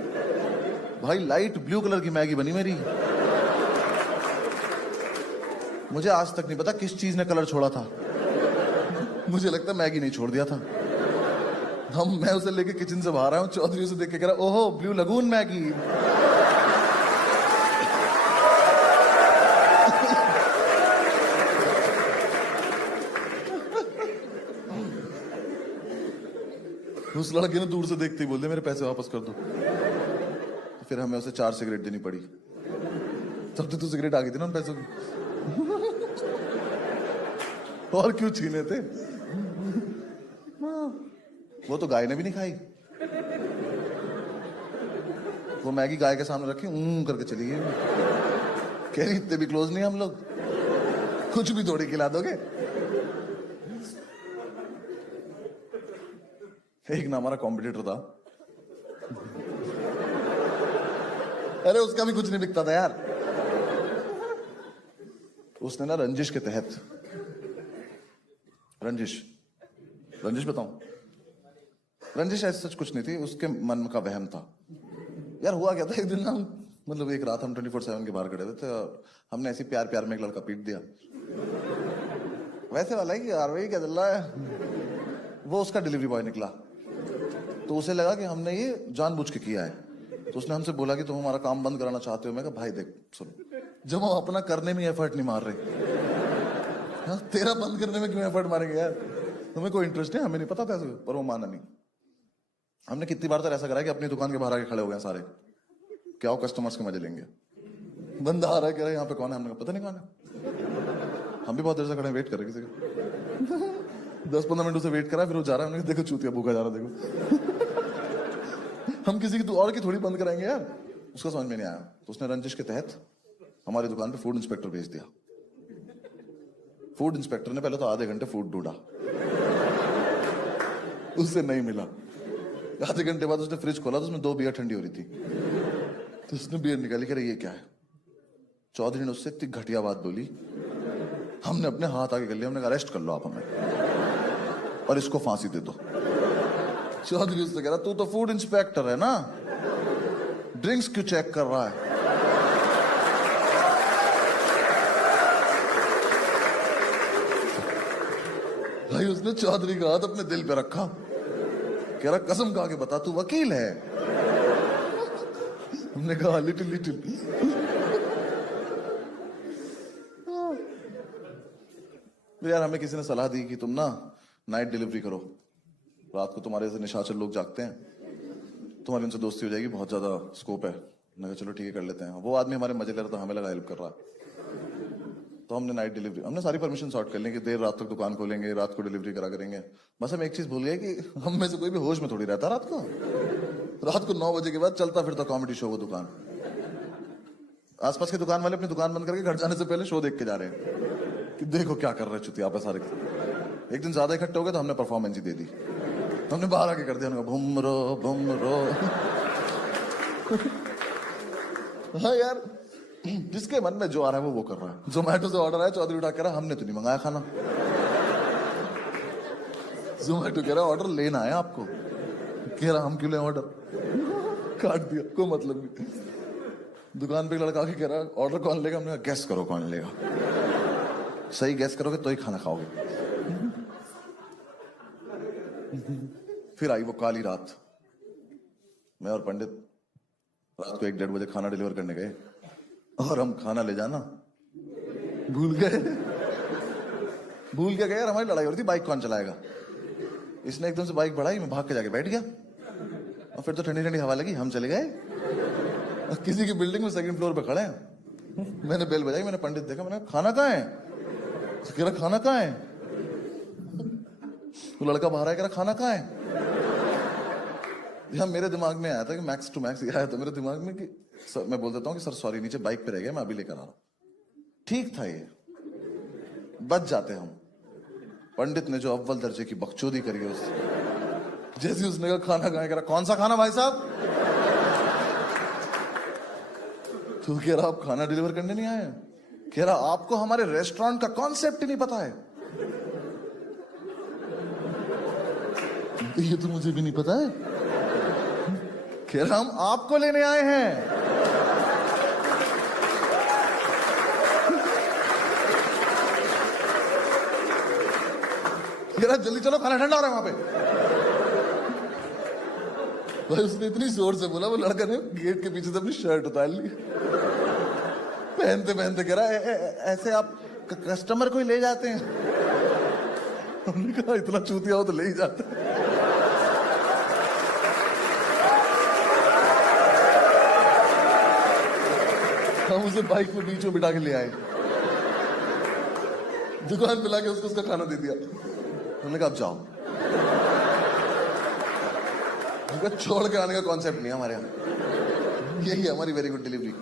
भाई लाइट ब्लू कलर की मैगी बनी मेरी। मुझे आज तक नहीं पता किस चीज ने कलर छोड़ा था। मुझे लगता मैगी नहीं छोड़ दिया था। मैं उसे लेके किचन से बाहर आया हूं, चौधरी उसे देख के कह रहा ओहो ब्लू लगून मैगी। उस लड़के ने दूर से देखते ही बोल दिया मेरे पैसे वापस कर दो। फिर हमें उसे 4 सिगरेट देनी पड़ी। तब तो सिगरेट आ गई थी ना उन पैसों की। और क्यों छीने थे? वो तो गाय ने भी नहीं खाई। वो मैगी गाय के सामने रखी करके चली गई। कह रही इतने भी क्लोज नहीं हम लोग, कुछ भी थोड़ी खिला दोगे। एक ना हमारा कॉम्पिटिटर था, अरे उसका भी कुछ नहीं बिकता था यार। उसने ना रंजिश के तहत, रंजिश बताऊं, रंजिश ऐसा सच कुछ नहीं थी, उसके मन का वहम था यार। हुआ क्या था, एक दिन ना मतलब एक रात हम 24/7 के बाहर खड़े थे, तो हमने ऐसी प्यार प्यार में एक लड़का पीट दिया। वैसे वाला है कि यार भाई क्या चल रहा है। वो उसका डिलीवरी बॉय निकला, तो उसे लगा कि हमने ये जानबूझ के किया है। तो उसने हमसे बोला कि तुम हमारा काम बंद कराना चाहते हो। मैं कहा भाई देख सुन, जब हम अपना करने में एफर्ट नहीं मार रहे, हाँ, तेरा बंद करने में क्यों एफर्ट मारेंगे यार? तुम्हें कोई इंटरेस्ट नहीं, हमें नहीं पता था ऐसे। पर वो माना नहीं। हमने कितनी बार तो ऐसा करा कि अपनी दुकान के बाहर आके खड़े हो गए सारे, क्या हो कस्टमर्स के मजे लेंगे। बंदा आ रहा है, कह रहा है यहाँ पे कौन है? हमने कहा पता नहीं कौन है। हम भी बहुत देर से खड़े वेट कर रहे किसी का। 10-15 मिनट उसे वेट करा, फिर वो जा रहा है। हमने कहा देखो चूतिया भूखा जा रहा, देखो। हम किसी की और की थोड़ी बंद कराएंगे यार। उसका समझ में नहीं आया, तो उसने रंजिश के तहत हमारी दुकान पे फूड इंस्पेक्टर भेज दिया। फूड इंस्पेक्टर ने पहले तो आधे घंटे फूड ढूंढा, उससे नहीं मिला। आधे घंटे बाद उसने फ्रिज खोला तो उसमें 2 बियर ठंडी हो रही थी। तो उसने बियर निकाली, कह रही ये क्या है? चौधरी ने उससे इतनी घटिया बात बोली, हमने अपने हाथ आगे कर लिया। हमने कहा अरेस्ट कर लो आप हमें और इसको फांसी दे दो। चौधरी उससे कह रहा तू तो फूड इंस्पेक्टर है ना, ड्रिंक्स क्यों चेक कर रहा है? भाई उसने चौधरी का हाथ अपने दिल पे रखा, कह रहा कसम खा के बता तू वकील है? हमने कहा लिटिल लिटिल। तो यार हमें किसी ने सलाह दी कि तुम ना नाइट डिलीवरी करो, रात को तुम्हारे जैसे निशाचर लोग जागते हैं, तुम्हारी उनसे दोस्ती हो जाएगी, बहुत ज्यादा स्कोप है। मैंने कहा चलो ठीक है कर लेते हैं। वो आदमी हमारे मजे ले रहा था, हमें लगा हेल्प कर रहा है, तो हमने नाइट डिलीवरी, हमने सारी परमिशन सॉर्ट कर ली कि देर रात तक दुकान खोलेंगे, रात को डिलीवरी करा करेंगे। बस हम एक चीज भूल गए कि हम में से कोई भी होश में थोड़ी रहता रात को। रात को 9 बजे के बाद चलता फिरता कॉमेडी शो वो दुकान, आसपास के दुकान वाले अपनी दुकान बंद करके घर जाने से पहले शो देख के जा रहे हैं कि देखो क्या कर रहे हैं चुतिया पे सारे। एक दिन ज्यादा इकट्ठे हो गए तो हमने परफॉर्मेंस ही दे दी, हमने बाहर आके कर दिया, भूम रो। हाँ यार, जिसके मन में जो आ रहा है वो कर रहा है। जोमेटो से ऑर्डर आया, चौधरी उठा कह रहा हमने तो नहीं मंगाया खाना। जोमेटो कह रहा ऑर्डर लेना है आपको, कह रहा हम क्यों लें ऑर्डर, काट दिया, कोई मतलब नहीं। दुकान पे लड़का आके कह रहा ऑर्डर कौन लेगा, हमने कहा गैस करो कौन लेगा, सही गैस करोगे तो ही खाना खाओगे। फिर आई वो काली रात, मैं और पंडित रात को 1-1:30 बजे खाना डिलीवर करने गए, और हम खाना ले जाना भूल गए। भूल के गए यार, हमारी लड़ाई हो रही थी बाइक कौन चलाएगा। इसने एकदम से बाइक बढ़ाई, मैं भाग के जाके बैठ गया, और फिर तो ठंडी ठंडी हवा लगी, हम चले गए किसी की बिल्डिंग में 2nd फ्लोर पे खड़े हैं। मैंने बेल बजाई, मैंने पंडित देखा, मैंने खाना कहाँ है, कह रहा खाना कहाँ है। वो लड़का बाहर आया, कह रहा खाना कहाँ है। यार मेरे दिमाग में आया था कि मैक्स टू मैक्स आया था मेरे दिमाग में कि सर, मैं बोल देता हूँ कि सर सॉरी नीचे बाइक पे रह गया, मैं अभी लेकर आ रहा हूँ। ठीक था, ये बच जाते हम। पंडित ने जो अव्वल दर्जे की बकचोदी करी है उससे, जैसे उसने कहा खाना कहाँ है, कह रहा कौन सा खाना भाई साहब। तो कह रहा आप खाना डिलीवर करने नहीं आए, कह रहा आपको हमारे रेस्टोरेंट का कॉन्सेप्ट ही नहीं पता है। ये तो मुझे भी नहीं पता है, कह रहा हम आपको लेने आए हैं। कह रहा जल्दी चलो खाना ठंडा हो रहा है वहां पे। भाई उसने इतनी जोर से बोला, वो लड़का ने गेट के पीछे से अपनी शर्ट उतार ली, पहनते पहनते कह रहा ऐसे आप कस्टमर को ही ले जाते हैं। हमने कहा इतना चूतिया हो तो ले ही जाते हैं। हम उसे बाइक में बीच में बिठा के ले आए, दुकान पे लाके उसको उसका खाना दे दिया। हमने कहा अब जाओ, छोड़ के आने का कॉन्सेप्ट नहीं है हमारे यहाँ, यही है हमारी वेरी गुड डिलीवरी।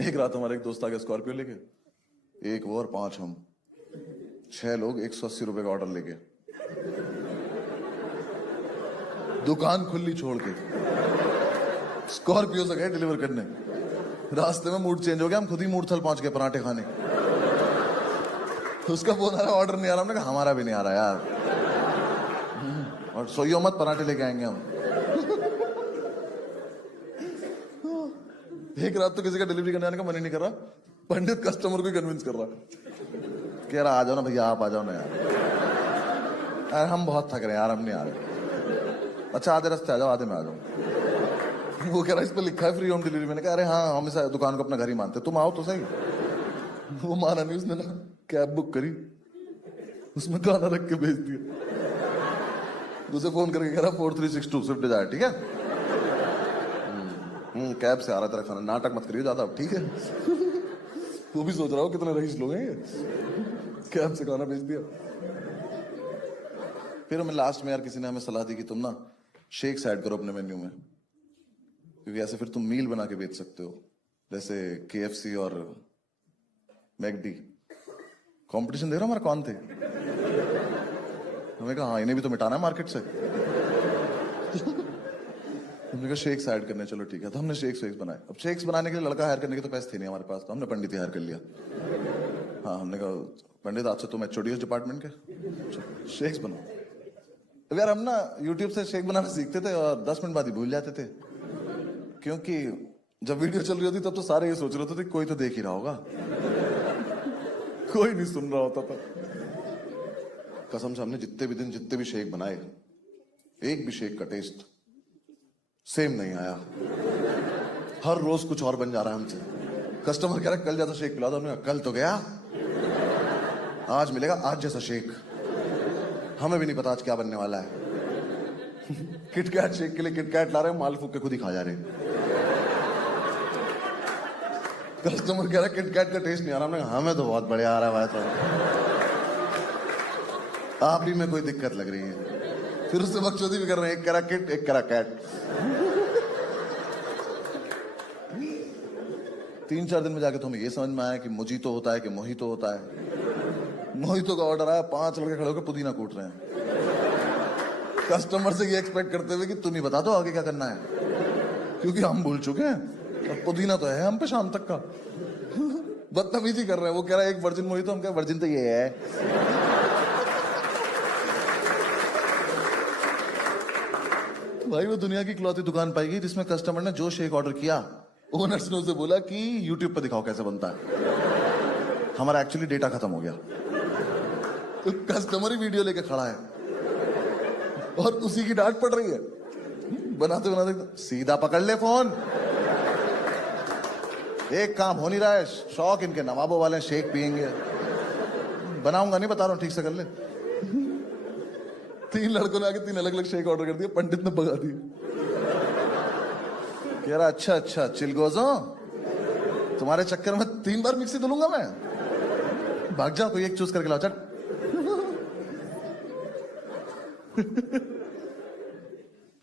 एक रात हमारे एक दोस्त आ गया स्कॉर्पियो लेके, एक वो और 5 हम, 6 लोग 180 रुपए का ऑर्डर लेके, दुकान खुली छोड़ के स्कॉर्पियो से गए डिलीवर करने। रास्ते में मूड चेंज हो गया, हम खुद ही मूर्थल पहुंच गए पराठे खाने। उसका फोन आ रहा ऑर्डर नहीं आ रहा, हमने कहा हमारा भी नहीं आ रहा यार, और सोइयो मत पराठे लेके आएंगे हम। एक रात तो किसी का डिलीवरी करने आने का मन ही नहीं कर रहा, पंडित कस्टमर को ही कन्विंस कर रहा, कह रहा आ जाओ ना भैया, आप आ जाओ ना यार, हम बहुत थक रहे हैं यार, हम नहीं आ रहे। अच्छा आधे रास्ते आ जाओ, आधे में आ जाओ। वो कह रहा इस पे लिखा है फ्री होम डिलीवरी। मैंने कहा अरे हाँ, हम इस दुकान को अपना घर ही मानते, तुम आओ तो सही। वो माना नहीं, उसने ना कैब बुक करी, उसमें खाना रख के भेज दिया। उसे फोन करके कह रहा 4362 स्विफ्ट डिजायर, ठीक है। कैब से आ रहा तेरा खाना, नाटक मत करिए ज्यादा, ठीक है। वो भी सोच रहा हो कितने रईस लोग हैं ये, कैब से खाना भेज दिया। फिर हमें लास्ट में यार किसी ने हमें सलाह दी कि तुम ना शेक्स ऐड करो अपने मेन्यू में, क्योंकि ऐसे फिर तुम मील बना के बेच सकते हो, जैसे KFC और मैकडी। कंपटीशन देख रहा हमारा कौन थे। हमें कहा हाँ इन्हें भी तो मिटाना है मार्केट से। हमने कहा शेक्स ऐड करने, चलो ठीक है। तो हमने शेक्स बनाए। अब शेक्स बनाने के लिए लड़का हायर करने के तो पैसे थे नहीं हमारे पास, तो हमने पंडित हायर कर लिया। हाँ, हमने कहा पंडित आज से तुम HOD डिपार्टमेंट के, शेक्स बनाओ। अब यार हम ना यूट्यूब से शेक बनाना सीखते थे और 10 मिनट बाद ही भूल जाते थे, क्योंकि जब वीडियो चल रही होती तब तो सारे ये सोच रहे होते थे कोई तो देख ही रहा होगा, कोई नहीं सुन रहा होता था। कसम से हमने जितने भी दिन जितने भी शेक बनाए, एक भी शेक का टेस्ट सेम नहीं आया। हर रोज कुछ और बन जा रहा है हमसे। कस्टमर कह रहा है कल जैसा शेक पिला दो। हमने कहा कल तो गया, आज मिलेगा आज जैसा शेक। हमें भी नहीं पता आज क्या बनने वाला है। किटकैट शेक के लिए किटकैट ला रहे हैं, माल फूक के खुद ही खा जा रहे हैं। कस्टमर कह रहा है किटकैट का टेस्ट नहीं आ रहा। हमने कहा हमें तो बहुत बढ़िया आ रहा है भाई, तो आप ही में कोई दिक्कत लग रही है। फिर उससे बकचोदी भी कर रहे हैं, एक करा किट एक करा कैट। 3-4 दिन में जाके तो हमें ये समझ में आया कि मोजीतो होता है कि मोहितो होता है। मोहितो का ऑर्डर आया, 5 लड़के खड़े होकर पुदीना कूट रहे हैं, कस्टमर से ये एक्सपेक्ट करते हुए कि तुम ही बता दो आगे क्या करना है, क्योंकि हम भूल चुके हैं। और पुदीना तो है हम पे शाम तक का। बदतमीजी कर रहे हैं। वो कह रहा है एक वर्जिन मोहितो, हम कह वर्जिन तो ये है। भाई वो दुनिया की इकलौती दुकान पाई गई जिसमें कस्टमर ने जो शेक ऑर्डर किया, ओनर्स ने उसे बोला कि यूट्यूब पर दिखाओ कैसे बनता है। हमारा एक्चुअली डेटा खत्म हो गया, तो कस्टमर ही वीडियो लेके खड़ा है और उसी की डांट पड़ रही है। बनाते बनाते सीधा पकड़ ले फोन। एक काम हो नहीं रहा है, शौक इनके नवाबों वाले शेक पियेंगे। बनाऊंगा नहीं, बता रहा हूं, ठीक से कर ले। 3 लड़कों ने आके 3 अलग अलग शेक ऑर्डर कर दिए, पंडित ने भगा दिए। कह रहा अच्छा अच्छा चिलगोजो, तुम्हारे चक्कर में 3 बार मिक्सी धुलूंगा मैं। भाग जा, कोई एक चूज करके लाओ चट।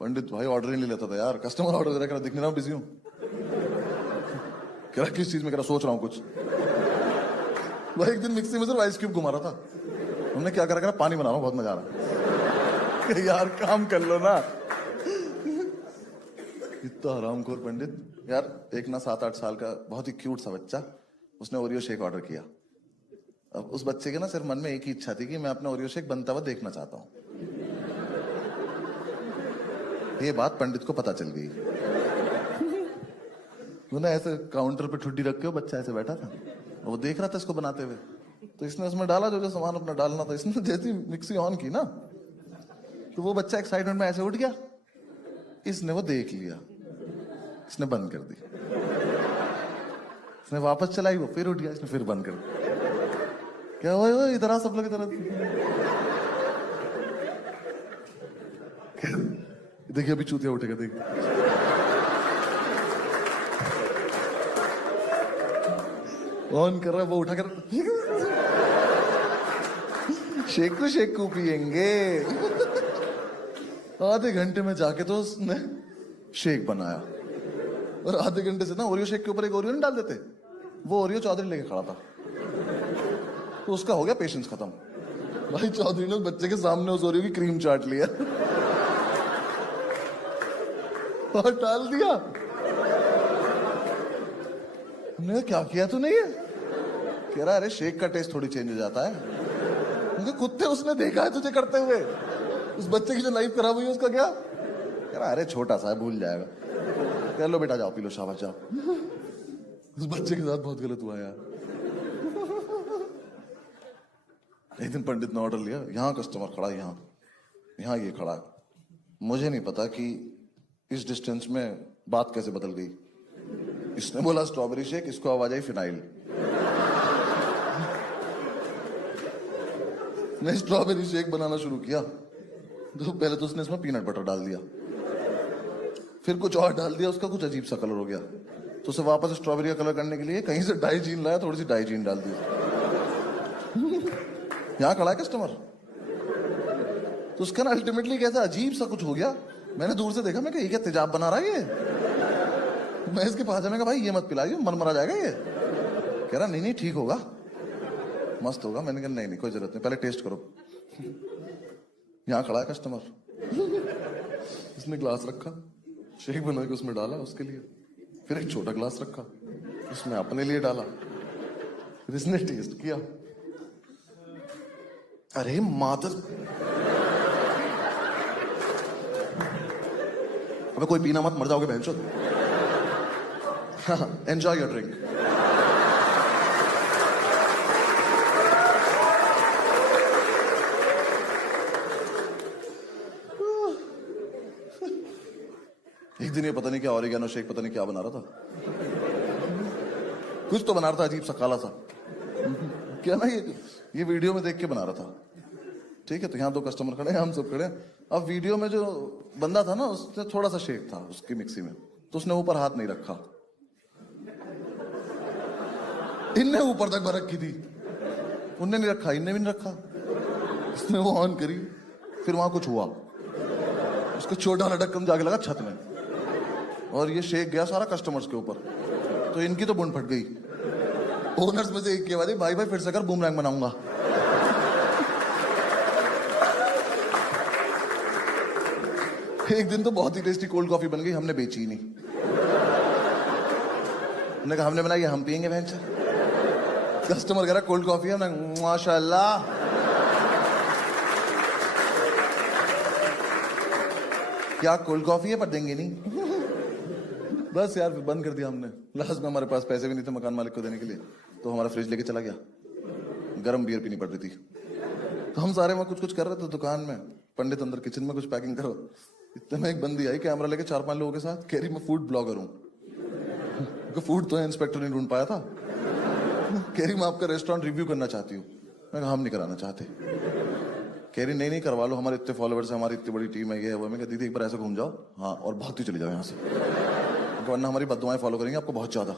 पंडित भाई ऑर्डर ही नहीं लेता था यार, कस्टमर ऑर्डर दे रहा, दिख नहीं रहा, बिजी हूं। कह रहा किस चीज में, कह रहा सोच रहा हूं कुछ। भाई एक दिन मिक्सी में सिर्फ आइस क्यूब घुमा रहा था, हमने क्या करा, पानी बना रहा हूं, बहुत मजा आ रहा। यार काम कर लो ना। इतना हरामखोर पंडित। यार एक ना 7-8 साल का बहुत ही क्यूट सा बच्चा, उसने ओरियो शेक ऑर्डर किया। अब उस बच्चे के ना सिर्फ मन में एक ही इच्छा थी कि मैं अपना ओरियो शेक बनता हुआ देखना चाहता हूं। ये बात पंडित को पता चल गई। वो ना ऐसे काउंटर पे ठुड्डी रख के, बच्चा ऐसे बैठा था, वो देख रहा था इसको बनाते हुए। तो इसने उसमें डाला जो जो सामान अपना डालना था। इसने जैसी मिक्सी ऑन की ना, तो वो बच्चा एक्साइटमेंट में ऐसे उठ गया। इसने वो देख लिया, इसने बंद कर दी। इसने वापस चलाई, वो फिर उठ गया, इसने फिर बंद कर दी। क्या हुआ, इधर आ, सब लोग इधर। देखिए अभी चूतिया उठेगा, देखिए। ऑन कर रहा है, वो उठा कर शेकू पियेंगे। आधे घंटे में जाके तो उसने शेक बनाया, और आधे घंटे से ना ओरियो शेक के ऊपर एक ओरियो नहीं डाल देते, वो ओरियो चौधरी लेके खड़ा था। तो उसका हो गया पेशेंस खत्म। भाई चौधरी ने बच्चे के सामने उस ओरियो की क्रीम चाट लिया और डाल दिया। हमने क्या किया तूने ये? कह रहा अरे शेक का टेस्ट थोड़ी चेंज हो जाता है। कुत्ते उसने देखा है तुझे करते हुए। उस बच्चे की जो लाइफ खराब हुई उसका क्या? कह रहा अरे छोटा सा है, भूल जाएगा। कह लो बेटा जाओ पी लो, शाबाश जाओ। उस बच्चे के साथ बहुत गलत हुआ यार। एक दिन पंडित ने ऑर्डर लिया, यहाँ कस्टमर खड़ा है, यहाँ ये खड़ा है। मुझे नहीं पता कि इस डिस्टेंस में बात कैसे बदल गई। इसने बोला स्ट्रॉबेरी शेक, इसको आवाज आई फिनाइल। मैं स्ट्रॉबेरी शेक बनाना शुरू किया तो पहले तो उसने इसमें पीनट बटर डाल दिया, फिर कुछ और डाल दिया, उसका कुछ अजीब सा कलर हो गया। तो उसे वापस स्ट्रॉबेरी का कलर करने के लिए कहीं से डाइजीन लाया, थोड़ी सी डाइजीन डाल दी। यहां खड़ा है कस्टमर, तो उसका ना अल्टीमेटली कैसा अजीब सा कुछ हो गया। मैंने दूर से देखा, मैं कहा ये क्या तेजाब बना रहा है ये। मैं इसके पास जाने का, भाई ये मत पिलाइए, मन मरा जाएगा ये। कह रहा नहीं ठीक होगा, मस्त होगा। मैंने कहा नहीं कोई जरूरत नहीं, पहले टेस्ट करो। यहां खड़ा है कस्टमर, इसने ग्लास रखा, शेक बना के उसमें डाला उसके लिए, फिर एक छोटा ग्लास रखा, उसमें अपने लिए डाला, फिर इसने टेस्ट किया। अरे मादर, अबे कोई पीना मत, मर जाओगे बहनचोद। Enjoy your drink. एक दिन ये पता नहीं क्या ऑरिगेनो शेक पता नहीं क्या बना रहा था। कुछ तो बना रहा था अजीब सा काला सा। क्या ना ये वीडियो में देख के बना रहा था। ठीक है, तो यहाँ 2 कस्टमर खड़े हैं, हम सब खड़े हैं। अब वीडियो में जो बंदा था ना, उसने थोड़ा सा शेक था उसकी मिक्सी में, तो उसने ऊपर हाथ नहीं रखा। इनने ऊपर तक रखी थी, उनने नहीं रखा, इनने भी नहीं रखा। उसने वो ऑन करी, फिर वहां कुछ हुआ, उसको छोटा लटक जाके लगा छत में, और ये शेक गया सारा कस्टमर्स के ऊपर। तो इनकी तो बुन फट गई। ओनर्स में से एक की आवाज, भाई भाई फिर से कर, बूमरैंग बनाऊंगा। एक दिन तो बहुत ही टेस्टी कोल्ड कॉफी बन गई, हमने बेची ही नहीं। हमने कहा हमने बनाई है, हम पियेंगे वेंचर। कस्टमर कह रहा कोल्ड कॉफी है, माशाल्लाह। क्या कोल्ड कॉफी है, पर देंगे नहीं। बस यार, बंद कर दिया हमने। लास्ट में हमारे पास पैसे भी नहीं थे मकान मालिक को देने के लिए, तो हमारा फ्रिज लेके चला गया। गर्म बियर पीनी पड़ रही थी, तो हम सारे वहां कुछ कुछ कर रहे थे दुकान में। पंडित अंदर किचन में कुछ पैकिंग करो। इतने में एक बंदी आई कैमरा लेके 4-5 लोगों के साथ, कह रही मैं फूड ब्लॉगर हूँ। फूड तो इंस्पेक्टर नहीं ढूंढ पाया था। कह रही मैं आपका रेस्टोरेंट रिव्यू करना चाहती हूँ। मैं कहा हम नहीं कराना चाहते। कह रही नहीं करवा लो, हमारे इतने फॉलोअर्स है, हमारी इतनी बड़ी टीम है, ये है वो। मैं कहा दीदी एक बार ऐसे घूम जाओ, हाँ, और भागती चली जाओ यहाँ से, वरना हमारी बददुआएं फॉलो करेंगे आपको बहुत ज्यादा।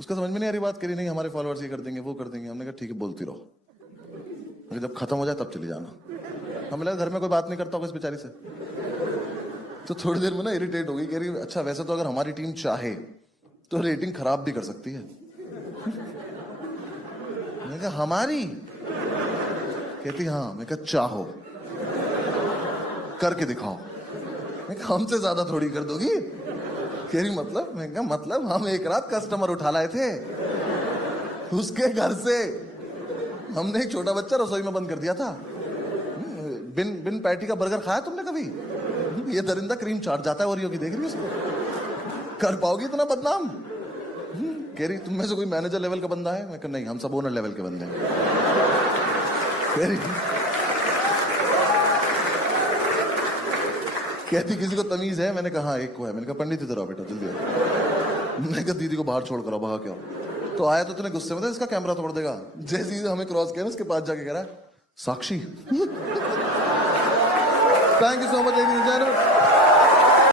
उसका समझ में नहीं आ रही बात। करी नहीं हमारे फॉलोअर्स ये कर देंगे वो कर देंगे। हमने कहा ठीक है बोलती रहो, जब खत्म हो जाए तब चली जाना। हमें लगा घर में कोई बात नहीं करता होगा इस बेचारी से। तो थोड़ी देर में ना इरिटेट हो गई। कह रही अच्छा वैसे तो अगर हमारी टीम चाहे तो रेटिंग खराब भी कर सकती है। मैंने कहा हमारी? कहती हाँ। मैं कहा चाहो करके दिखाओ। मैं कहा हमसे ज्यादा थोड़ी कर दोगी। कह रही मतलब? मैं कहा मतलब हम एक रात कस्टमर उठा लाए थे उसके घर से। हमने एक छोटा बच्चा रसोई में बंद कर दिया था। बिन पैटी का बर्गर खाया तुमने कभी? ये दरिंदा क्रीम चाट जाता है, और योगी देख रही है उसको। कर पाओगी इतना बदनाम? कह रही तुम में से कोई मैनेजर लेवल का बंदा है? मैं कहा नहीं, हम सब ओनर लेवल के बंदे हैं। कह रही कहती किसी को तमीज है? मैंने कहा एक को है। मैंने कहा पंडित इधर आओ बेटा जल्दी आओ। मैंने कहा दीदी को बाहर छोड़ कर आओ, भागा क्यों? तो आया तो इतने गुस्से में था इसका कैमरा तोड़ देगा। जैसे ही हमें क्रॉस किया ना, उसके पास जाके कह रहा है Sakshi. Thank you so much ladies and gentleman.